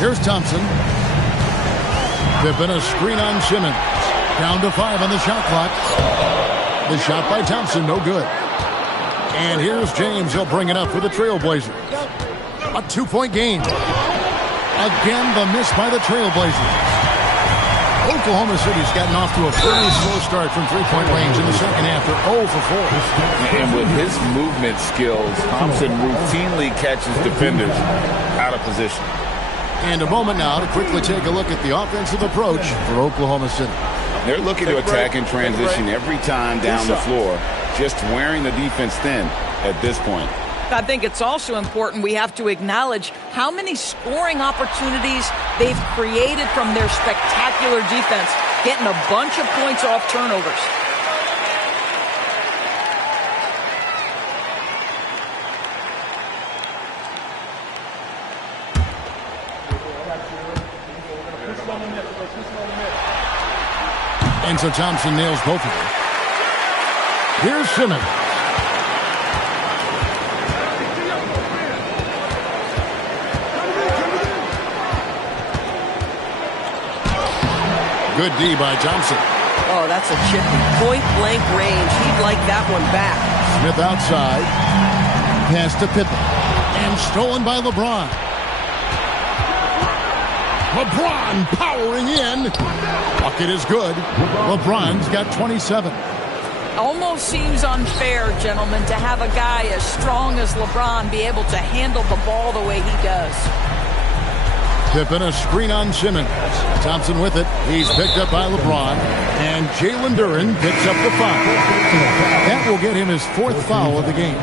Here's Thompson. Pippen a screen on Simmons. Down to 5 on the shot clock. The shot by Thompson, no good. And here's James. He'll bring it up for the Trailblazers. A 2-point game. Again, the miss by the Trailblazers. Oklahoma City's gotten off to a fairly slow start from three-point range in the second half. They're 0 for 4. And with his movement skills, Thompson routinely catches defenders out of position. And a moment now to quickly take a look at the offensive approach for Oklahoma City. They're looking to attack in transition every time down the floor, just wearing the defense thin at this point. I think it's also important we have to acknowledge how many scoring opportunities they've created from their spectacular defense, getting a bunch of points off turnovers. And so Thompson nails both of them. Here's Simmons. Good D by Thompson. Oh, that's a chippy. Point-blank range. He'd like that one back. Smith outside. Pass to Pippen. And stolen by LeBron. LeBron powering in. Bucket is good. LeBron's got 27. Almost seems unfair, gentlemen, to have a guy as strong as LeBron be able to handle the ball the way he does. Pippen, a screen on Simmons. Thompson with it. He's picked up by LeBron. And Jalen Duren picks up the foul. That will get him his 4th foul of the game.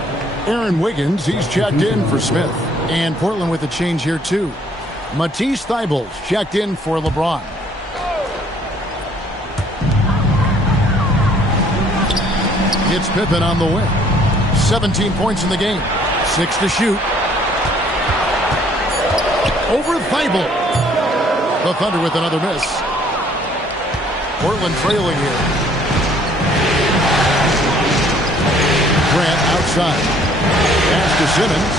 Aaron Wiggins, he's checked in for Smith. And Portland with a change here, too. Matisse Thybulle checked in for LeBron. It's Pippen on the win. 17 points in the game. 6 to shoot. Over Thybulle. The Thunder with another miss. Portland trailing here. Grant outside. Pass to Simmons.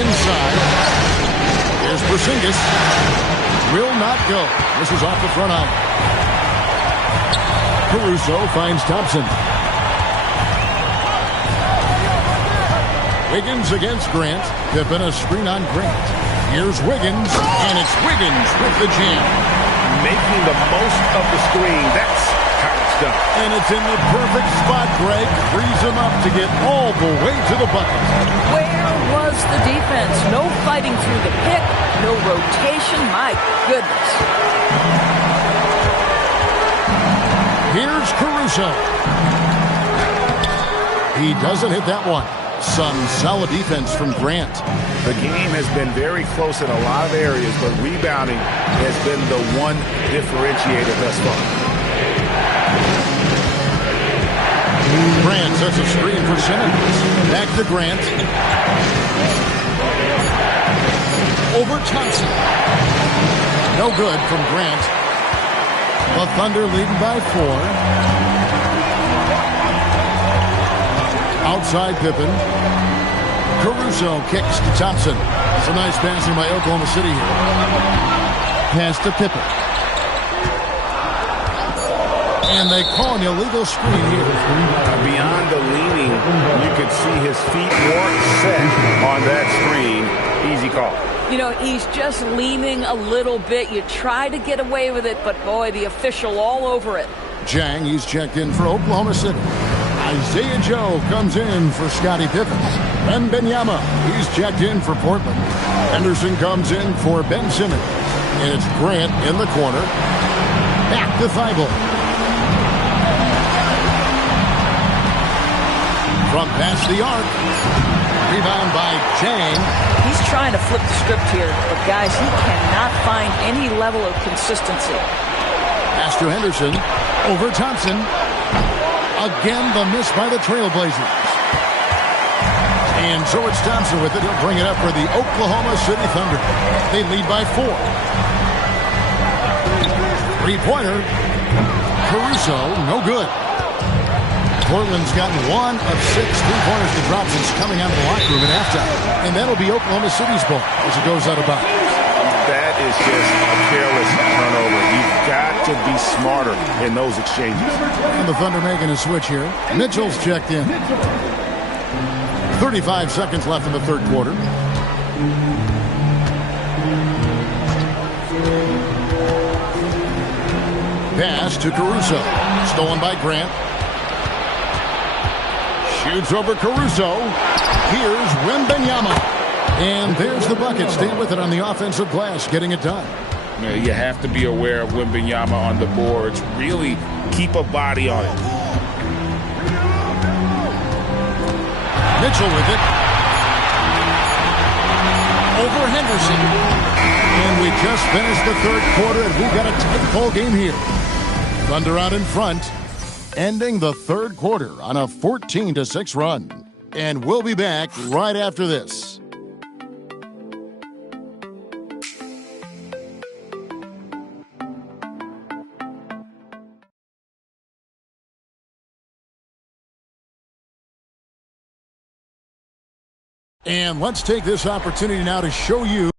Inside. Here's Porzingis. Will not go. This is off the front iron. Caruso finds Thompson. Wiggins against Grant. Pippen a screen on Grant. Here's Wiggins, and it's Wiggins with the jam. Making the most of the screen. That's how it's done. And it's in the perfect spot, Greg. Frees him up to get all the way to the bucket. Where was the defense? No fighting through the pick, no rotation. My goodness. Here's Caruso. He doesn't hit that one. Some solid defense from Grant. The game has been very close in a lot of areas, but rebounding has been the one differentiator thus far. Grant sets a screen for Simmons. Back to Grant. Over Thompson. No good from Grant. The Thunder leading by 4. Outside Pippen. Caruso kicks to Thompson. It's a nice passing by Oklahoma City here. Pass to Pippen. And they call an illegal screen here. Beyond the leaning, you could see his feet weren't set on that screen. Easy call. You know, he's just leaning a little bit. You try to get away with it, but boy, the official all over it. Jang, he's checked in for Oklahoma City. Isaiah Joe comes in for Scottie Pippen. Wembanyama, he's checked in for Portland. Henderson comes in for Ben Simmons. And it's Grant in the corner. Back to Thybulle. From past the arc. Rebound by Jang. He's trying to flip the script here, but guys, he cannot find any level of consistency. Pass to Henderson. Over Thompson. Again, the miss by the Trailblazers. And so it's Thompson with it. He'll bring it up for the Oklahoma City Thunder. They lead by 4. Three-pointer. Caruso, no good. Portland's gotten 1 of 6 three-pointers to drop since coming out of the locker room at halftime. And that'll be Oklahoma City's ball as it goes out of bounds. That is just a careless turnover. You've got to be smarter in those exchanges. And the Thunder making a switch here. Mitchell's checked in. 35 seconds left in the third quarter. Pass to Caruso. Stolen by Grant. Shoots over Caruso. Here's Wembanyama. And there's the bucket. Stay with it on the offensive glass, getting it done. You have to be aware of Wembanyama on the boards. Really keep a body on it. Mitchell with it. Over Henderson. And we just finished the third quarter, and we've got a tight ball game here. Thunder out in front, ending the third quarter on a 14-6 run. And we'll be back right after this. And let's take this opportunity now to show you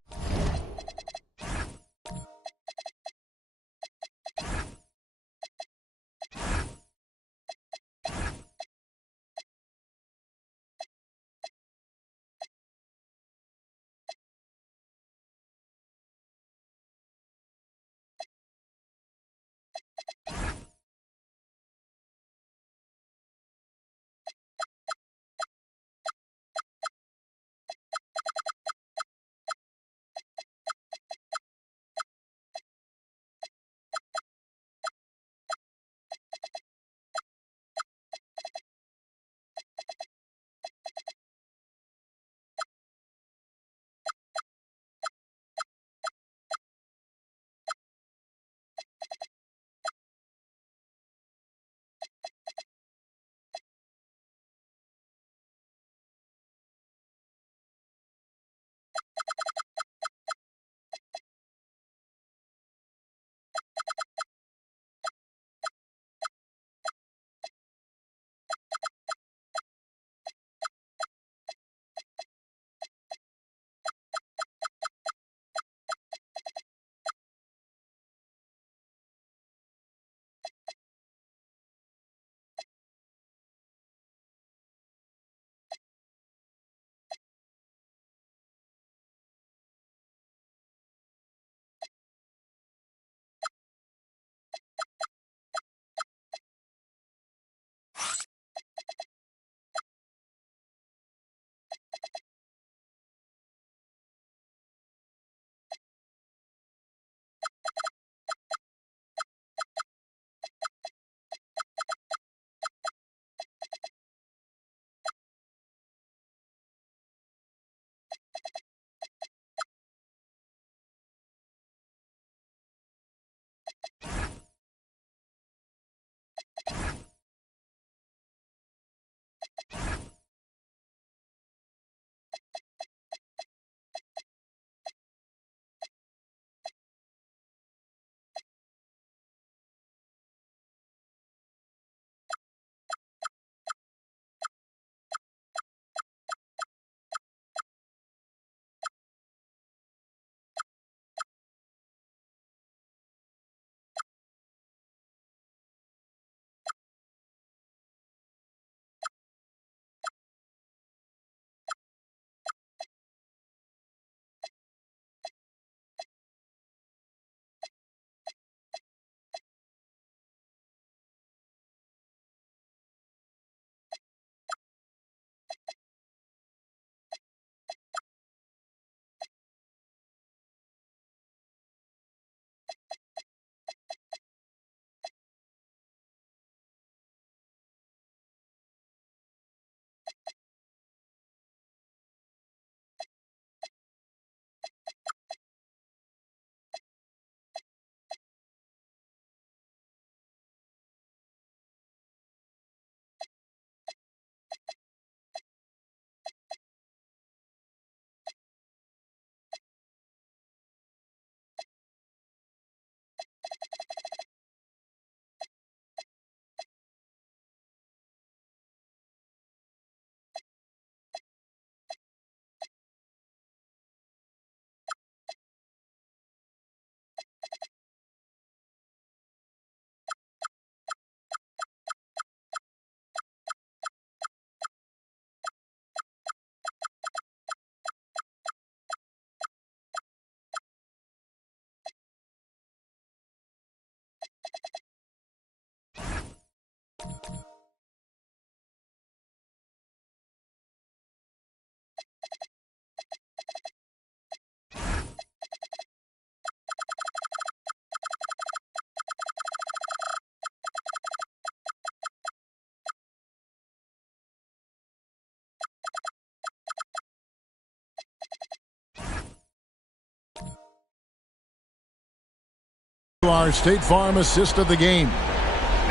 Our State Farm assist of the game.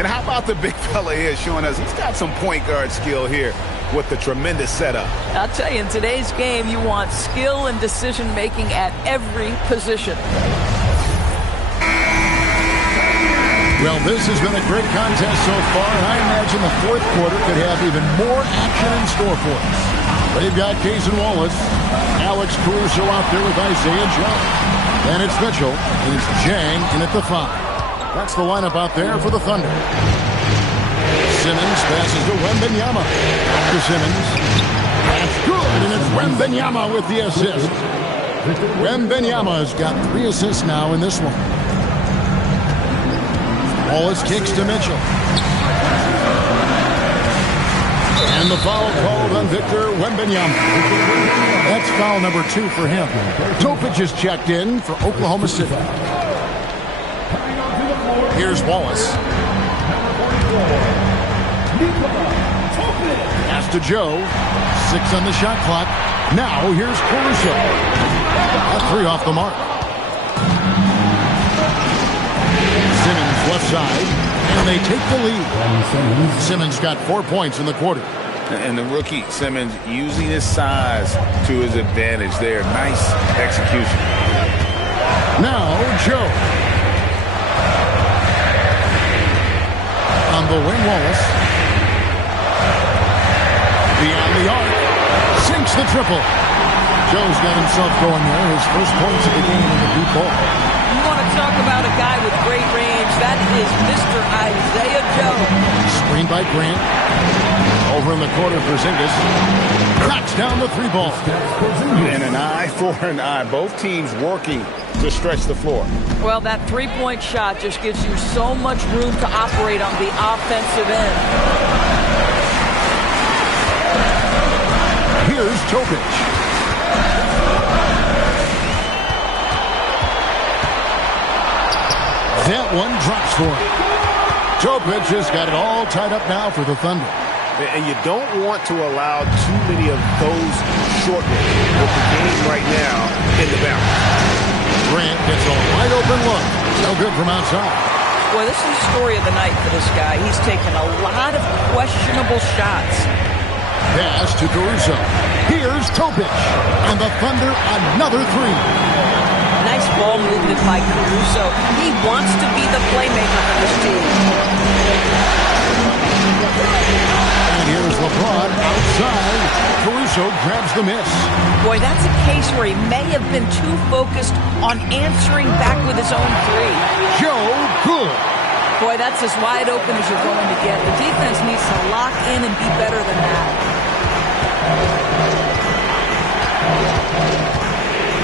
And how about the big fella here showing us he's got some point guard skill here with the tremendous setup. I'll tell you, in today's game, you want skill and decision-making at every position. Well, this has been a great contest so far, and I imagine the fourth quarter could have even more action in store for us. They've got Cason Wallace, Alex Caruso out there with Isaiah Joe. And it's Mitchell, and it's Jang in at the 5. That's the lineup out there for the Thunder. Simmons passes to Wembanyama. After Simmons. That's good, and it's Wembanyama with the assist. Wembanyama's got 3 assists now in this one. Wallace kicks to Mitchell. And the foul called on Victor Wembanyama. That's foul number 2 for him. Topic is checked in for Oklahoma City. Here's Wallace. Pass to Joe. 6 on the shot clock. Now here's Caruso. A 3 off the mark. Simmons left side, and they take the lead. Simmons got 4 points in the quarter. And the rookie, Simmons, using his size to his advantage there. Nice execution. Now, Joe. On the wing, Wallace. Beyond the arc. Sinks the triple. Joe's got himself going there. His first points of the game in the deep ball. You want to talk about a guy with great range. That is Mr. Isaiah Joe. Screen by Grant. Over in the corner for Porzingis. Cracks down the 3 ball. And an eye for an eye. Both teams working to stretch the floor. Well, that 3-point shot just gives you so much room to operate on the offensive end. Here's Topic. That one drops for him. Topic has got it all tied up now for the Thunder. And you don't want to allow too many of those short ones with the game right now in the balance. Grant gets a wide open look. No good from outside. Boy, this is the story of the night for this guy. He's taken a lot of questionable shots. Pass to Caruso. Here's Topic. And the Thunder another 3. Nice ball movement by Caruso. He wants to be the playmaker for this team. And here's LeBron outside. Caruso grabs the miss. Boy, that's a case where he may have been too focused on answering back with his own 3. Joe, good. Boy, that's as wide open as you're going to get. The defense needs to lock in and be better than that.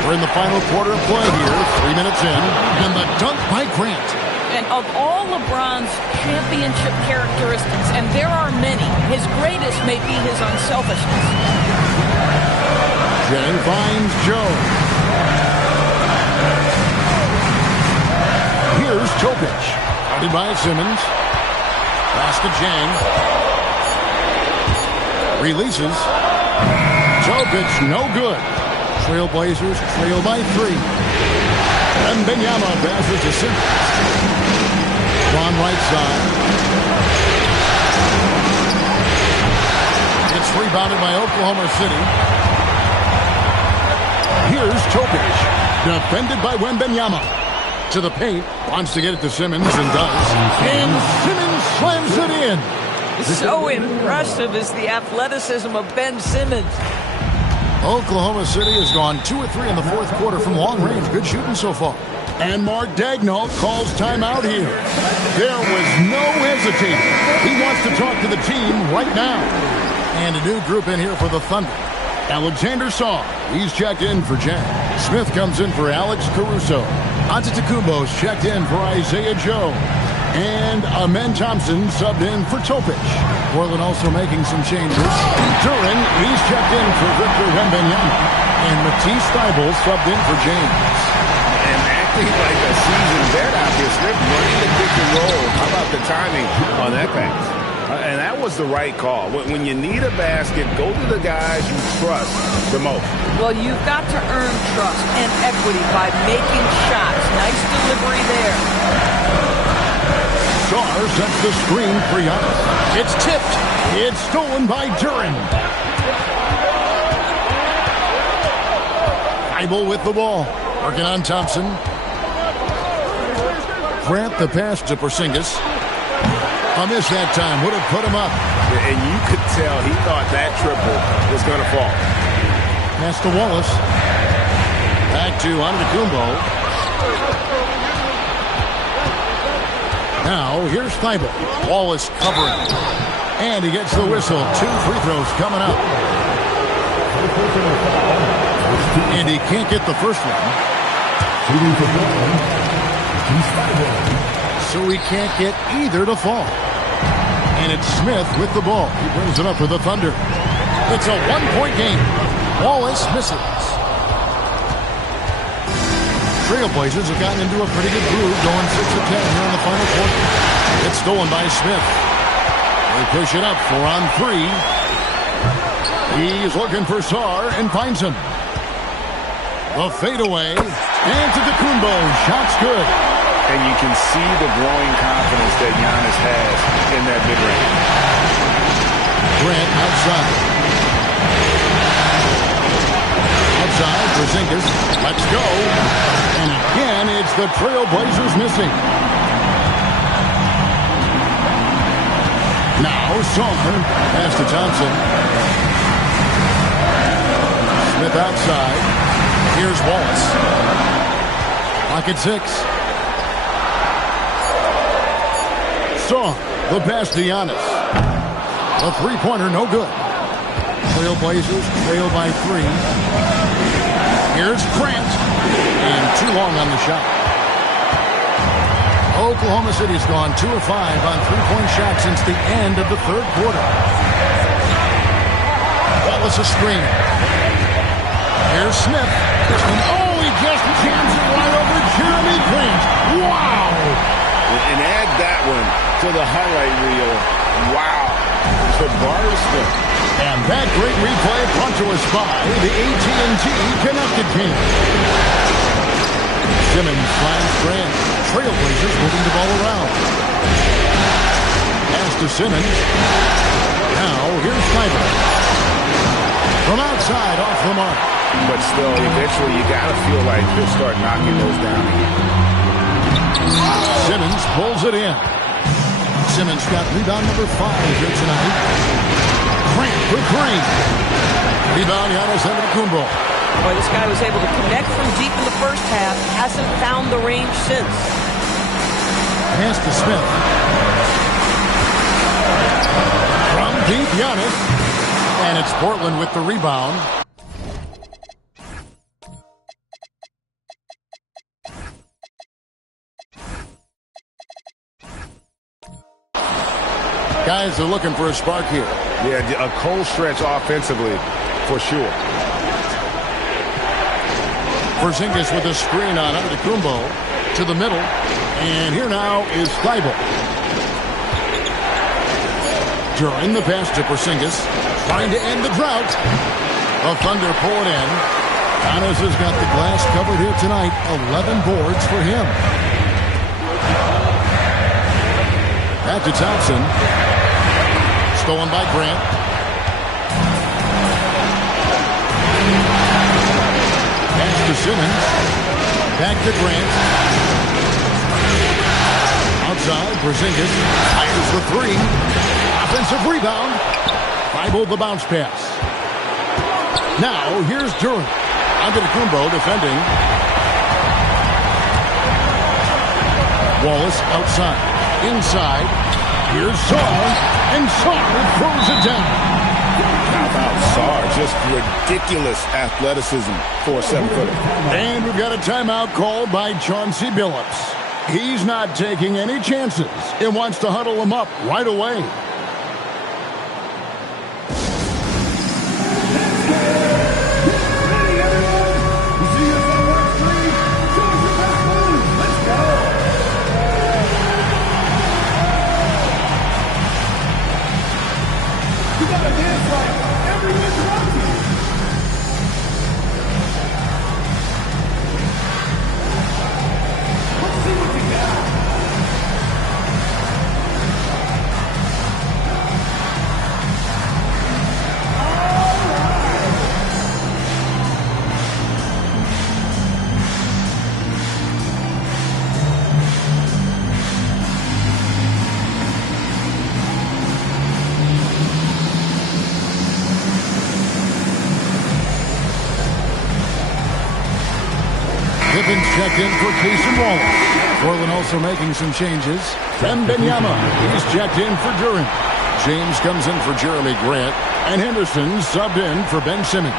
We're in the final quarter of play here. 3 minutes in. And the dunk by Grant. And of all LeBron's championship characteristics, and there are many, his greatest may be his unselfishness. Jang finds Joe. Here's Topic. Guarded by Simmons. Pass to Jang. Releases. Topic, no good. Trailblazers trail by 3. Wembanyama passes to Simmons. On right side. It's rebounded by Oklahoma City. Here's Topic. Defended by Wembanyama. To the paint. Wants to get it to Simmons and does. And Simmons slams it in. So impressive is the athleticism of Ben Simmons. Oklahoma City has gone 2 of 3 in the fourth quarter from long range. Good shooting so far. And Mark Daigneault calls timeout here. There was no hesitating. He wants to talk to the team right now. And a new group in here for the Thunder. Alexander Saw, he's checked in for Jang. Smith comes in for Alex Caruso. Antetokounmpo's checked in for Isaiah Joe. And Amen Thompson subbed in for Topic. Portland also making some changes. Duran, he's checked in for Victor Wembanyama. And Matisse Thybulle subbed in for James. And acting like a seasoned vet out here, Smith running the pick and roll. How about the timing on that pass? And that was the right call. When you need a basket, go to the guys you trust the most. Well, you've got to earn trust and equity by making shots. Nice delivery there. Shaw sets the screen for Giannis. It's tipped. It's stolen by Duren. Thybulle with the ball. Working on Thompson. Grant the pass to Porzingis. A miss that time. Would have put him up. And you could tell he thought that triple was going to fall. Pass to Wallace. Back to Antetokounmpo. Now, here's Thybulle. Wallace covering. And he gets the whistle. 2 free throws coming up. And he can't get the first one. So he can't get either to fall. And it's Smith with the ball. He brings it up for the Thunder. It's a 1-point game. Wallace misses. Trailblazers have gotten into a pretty good groove, going 6 of 10 here in the final quarter. It's stolen by Smith. They push it up 4 on 3. He's looking for Sarr and finds him. The fadeaway. Antetokounmpo. Shot's good. And you can see the growing confidence that Giannis has in that mid-range. Grant outside. Outside, Porzingis. Let's go. And again, it's the Trailblazers missing. Now, Sarr. Pass to Thompson. Smith outside. Here's Wallace. Clock at 6. Sarr, the pass to Giannis. A three-pointer, no good. Trailblazers trail by 3. Here's Grant. And too long on the shot. Oklahoma City's gone 2 of 5 on three-point shots since the end of the third quarter. Wallace a screen. Here's Smith. Oh, he just jams it right over Jeremy Grant. Wow! And add that one to the highlight reel. Wow. Jabari Smith. And that great replay brought to us by the AT&T Connected Team. Simmons finds Grant. Trailblazers moving the ball around. Pass to Simmons. Now, here's Thybulle. From outside, off the mark. But still, eventually, you got to feel like he'll start knocking those down again. Simmons pulls it in. Simmons got rebound number 5 here tonight. Grant for 3. Rebound, Giannis Antetokounmpo. Boy, this guy was able to connect from deep in the first half. Hasn't found the range since. Pass to Smith. From deep, Giannis. And it's Portland with the rebound. Guys are looking for a spark here. Yeah, a cold stretch offensively, for sure. Porzingis with a screen on Antetokounmpo to the middle. And here now is Thybulle. During the pass to Porzingis, trying to end the drought. The Thunder pull it in. Giannis has got the glass covered here tonight. 11 boards for him. Back to Thompson. Stolen by Grant. Pass to Simmons. Back to Grant. Outside, Porzingis fires the 3. Offensive rebound. Thybulle the bounce pass. Now, here's Duren. Antetokounmpo defending. Wallace outside. Inside. Here's Sarr. And Sarr throws it down. How about Sarr? Just ridiculous athleticism for a 7-footer. And we've got a timeout called by Chauncey Billups. He's not taking any chances and wants to huddle him up right away. Pippin's checked in for Casey Wallace. Portland also making some changes. Wembanyama, he's checked in for Duren. James comes in for Jeremy Grant. And Henderson subbed in for Ben Simmons.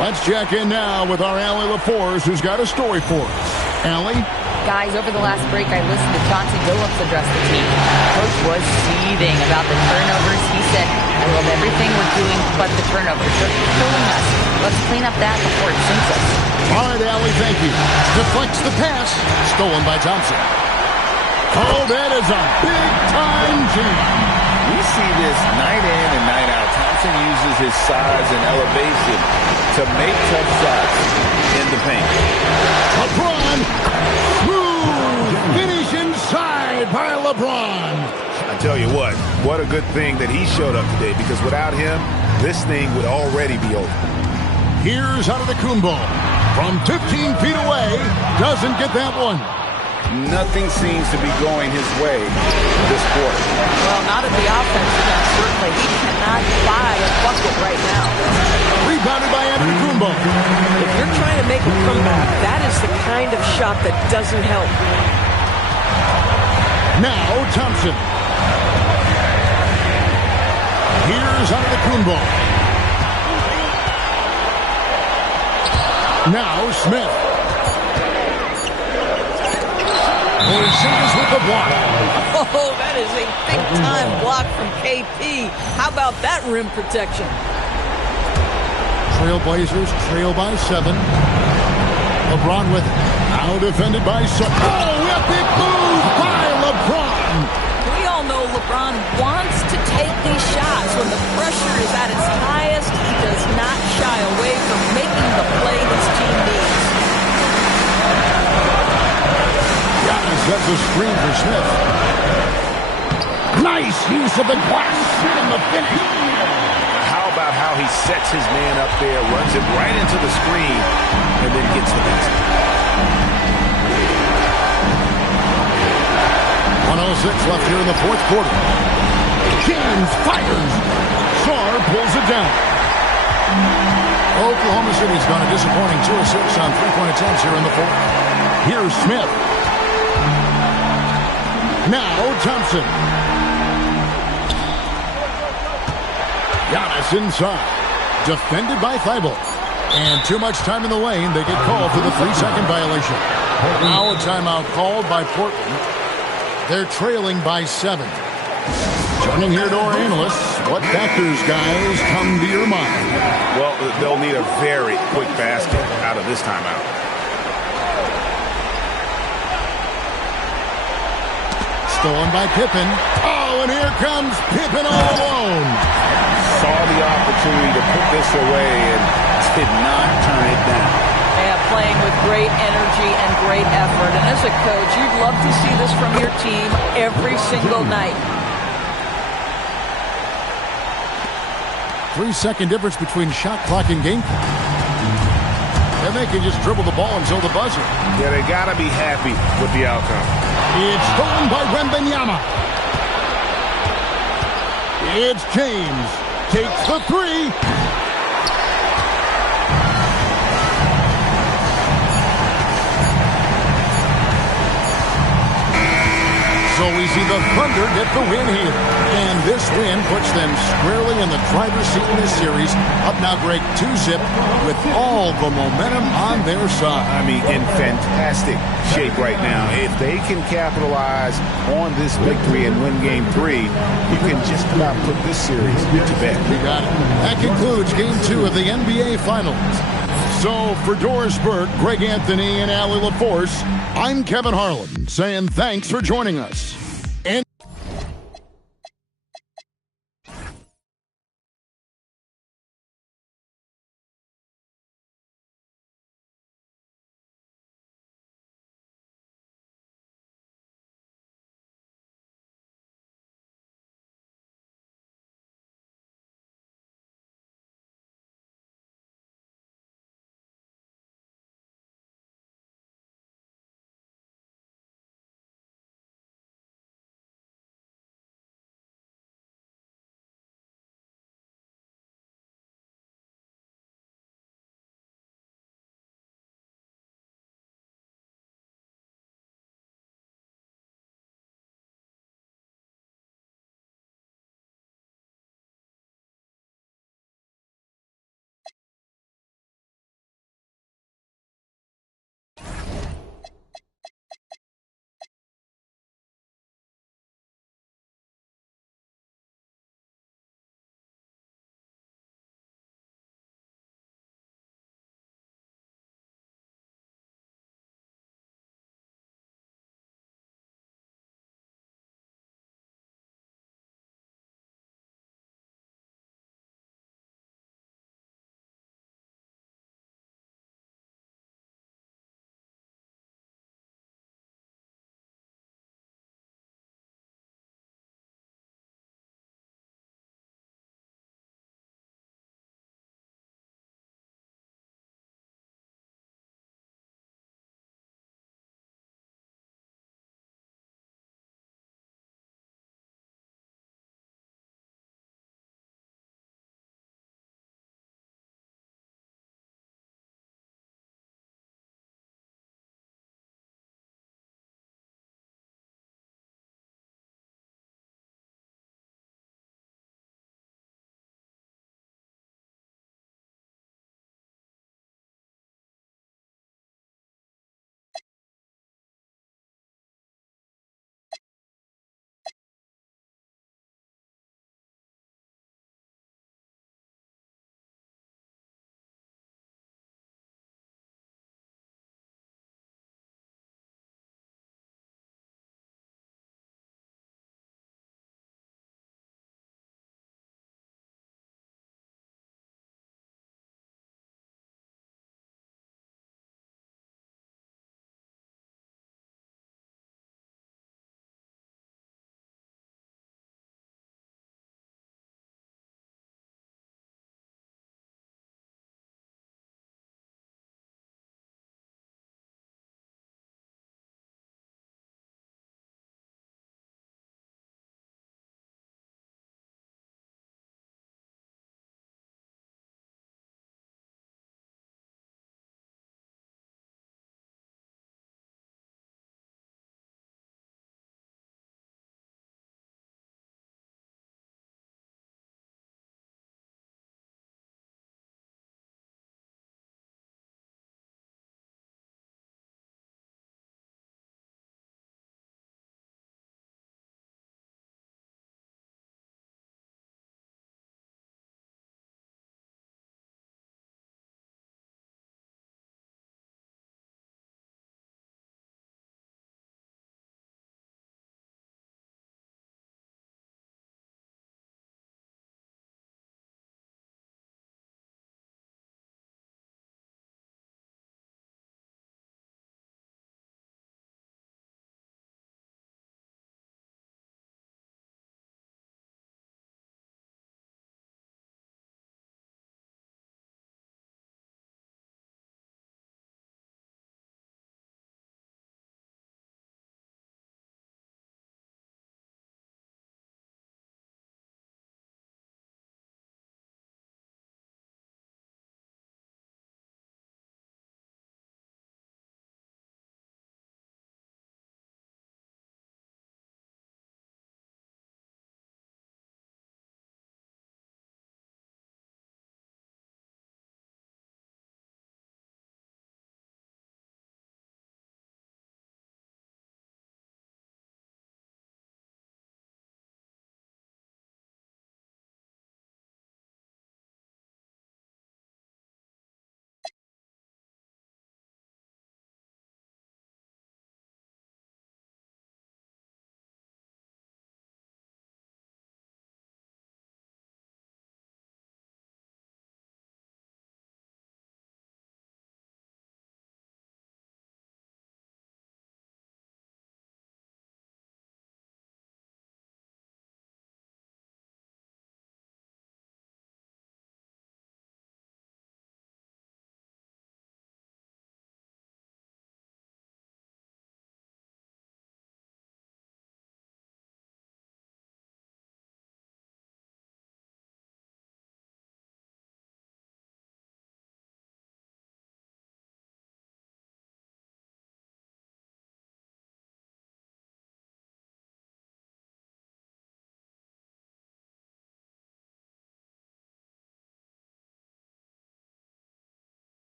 Let's check in now with our Allie LaForce, who's got a story for us. Allie? Guys, over the last break, I listened to Chauncey Billups address the team. Coach was seething about the turnovers. He said, I love everything we're doing but the turnovers. They're killing us. Let's clean up that before it sinks us. All right, Allie, thank you. Deflects the pass. Stolen by Thompson. Oh, that is a big-time jam. We see this night in and night out. Thompson uses his size and elevation to make tough shots in the paint. LeBron, smooth finish inside by LeBron. I tell you what a good thing that he showed up today, because without him, this thing would already be over. Here's Antetokounmpo. From 15 feet away, doesn't get that one. Nothing seems to be going his way this quarter. Well, not at the offensive end, certainly. He cannot buy a bucket right now. Rebounded by Antetokounmpo. If you're trying to make a comeback, that is the kind of shot that doesn't help. Now Thompson. Here's Antetokounmpo. Now Smith. Porzingis with the block. Oh, that is a big-time block from KP. How about that rim protection? Trailblazers trail by 7. LeBron with it. Now defended by Sutton. Oh, epic move by LeBron. We all know LeBron wants to take these shots. When the pressure is at its highest, he does not shy away from making the play his team needs. That's a screen for Smith. Nice use of the glass and the finish. How about how he sets his man up there, runs it right into the screen, and then gets the basket. 1:06 left here in the fourth quarter. James fires. Sarr pulls it down. Oklahoma City's gone a disappointing 2 of 6 on three-point attempts here in the fourth. Here's Smith. Now Thompson. Giannis inside. Defended by Thibault. And too much time in the lane. They get called for the 3-second violation. Now a timeout called by Portland. They're trailing by 7. Turning here to our analysts. What factors, guys, come to your mind? Well, they'll need a very quick basket out of this timeout. Stolen by Pippen. Oh, and here comes Pippen all alone. Saw the opportunity to put this away and did not turn it down. Yeah, playing with great energy and great effort. And as a coach, you'd love to see this from your team every single night. 3-second difference between shot clock and game clock. And they can just dribble the ball until the buzzer. Yeah, they got to be happy with the outcome. It's stolen by Wembanyama. It's James. Takes the 3. So we see the Thunder get the win here. And this win puts them squarely in the driver's seat in this series. Up now, Greg, 2-zip with all the momentum on their side. I mean, in fantastic shape right now. If they can capitalize on this victory and win Game 3, you can just about put this series to bed. You got it. That concludes Game 2 of the NBA Finals. So for Doris Burke, Greg Anthony, and Allie LaForce, I'm Kevin Harlan saying thanks for joining us.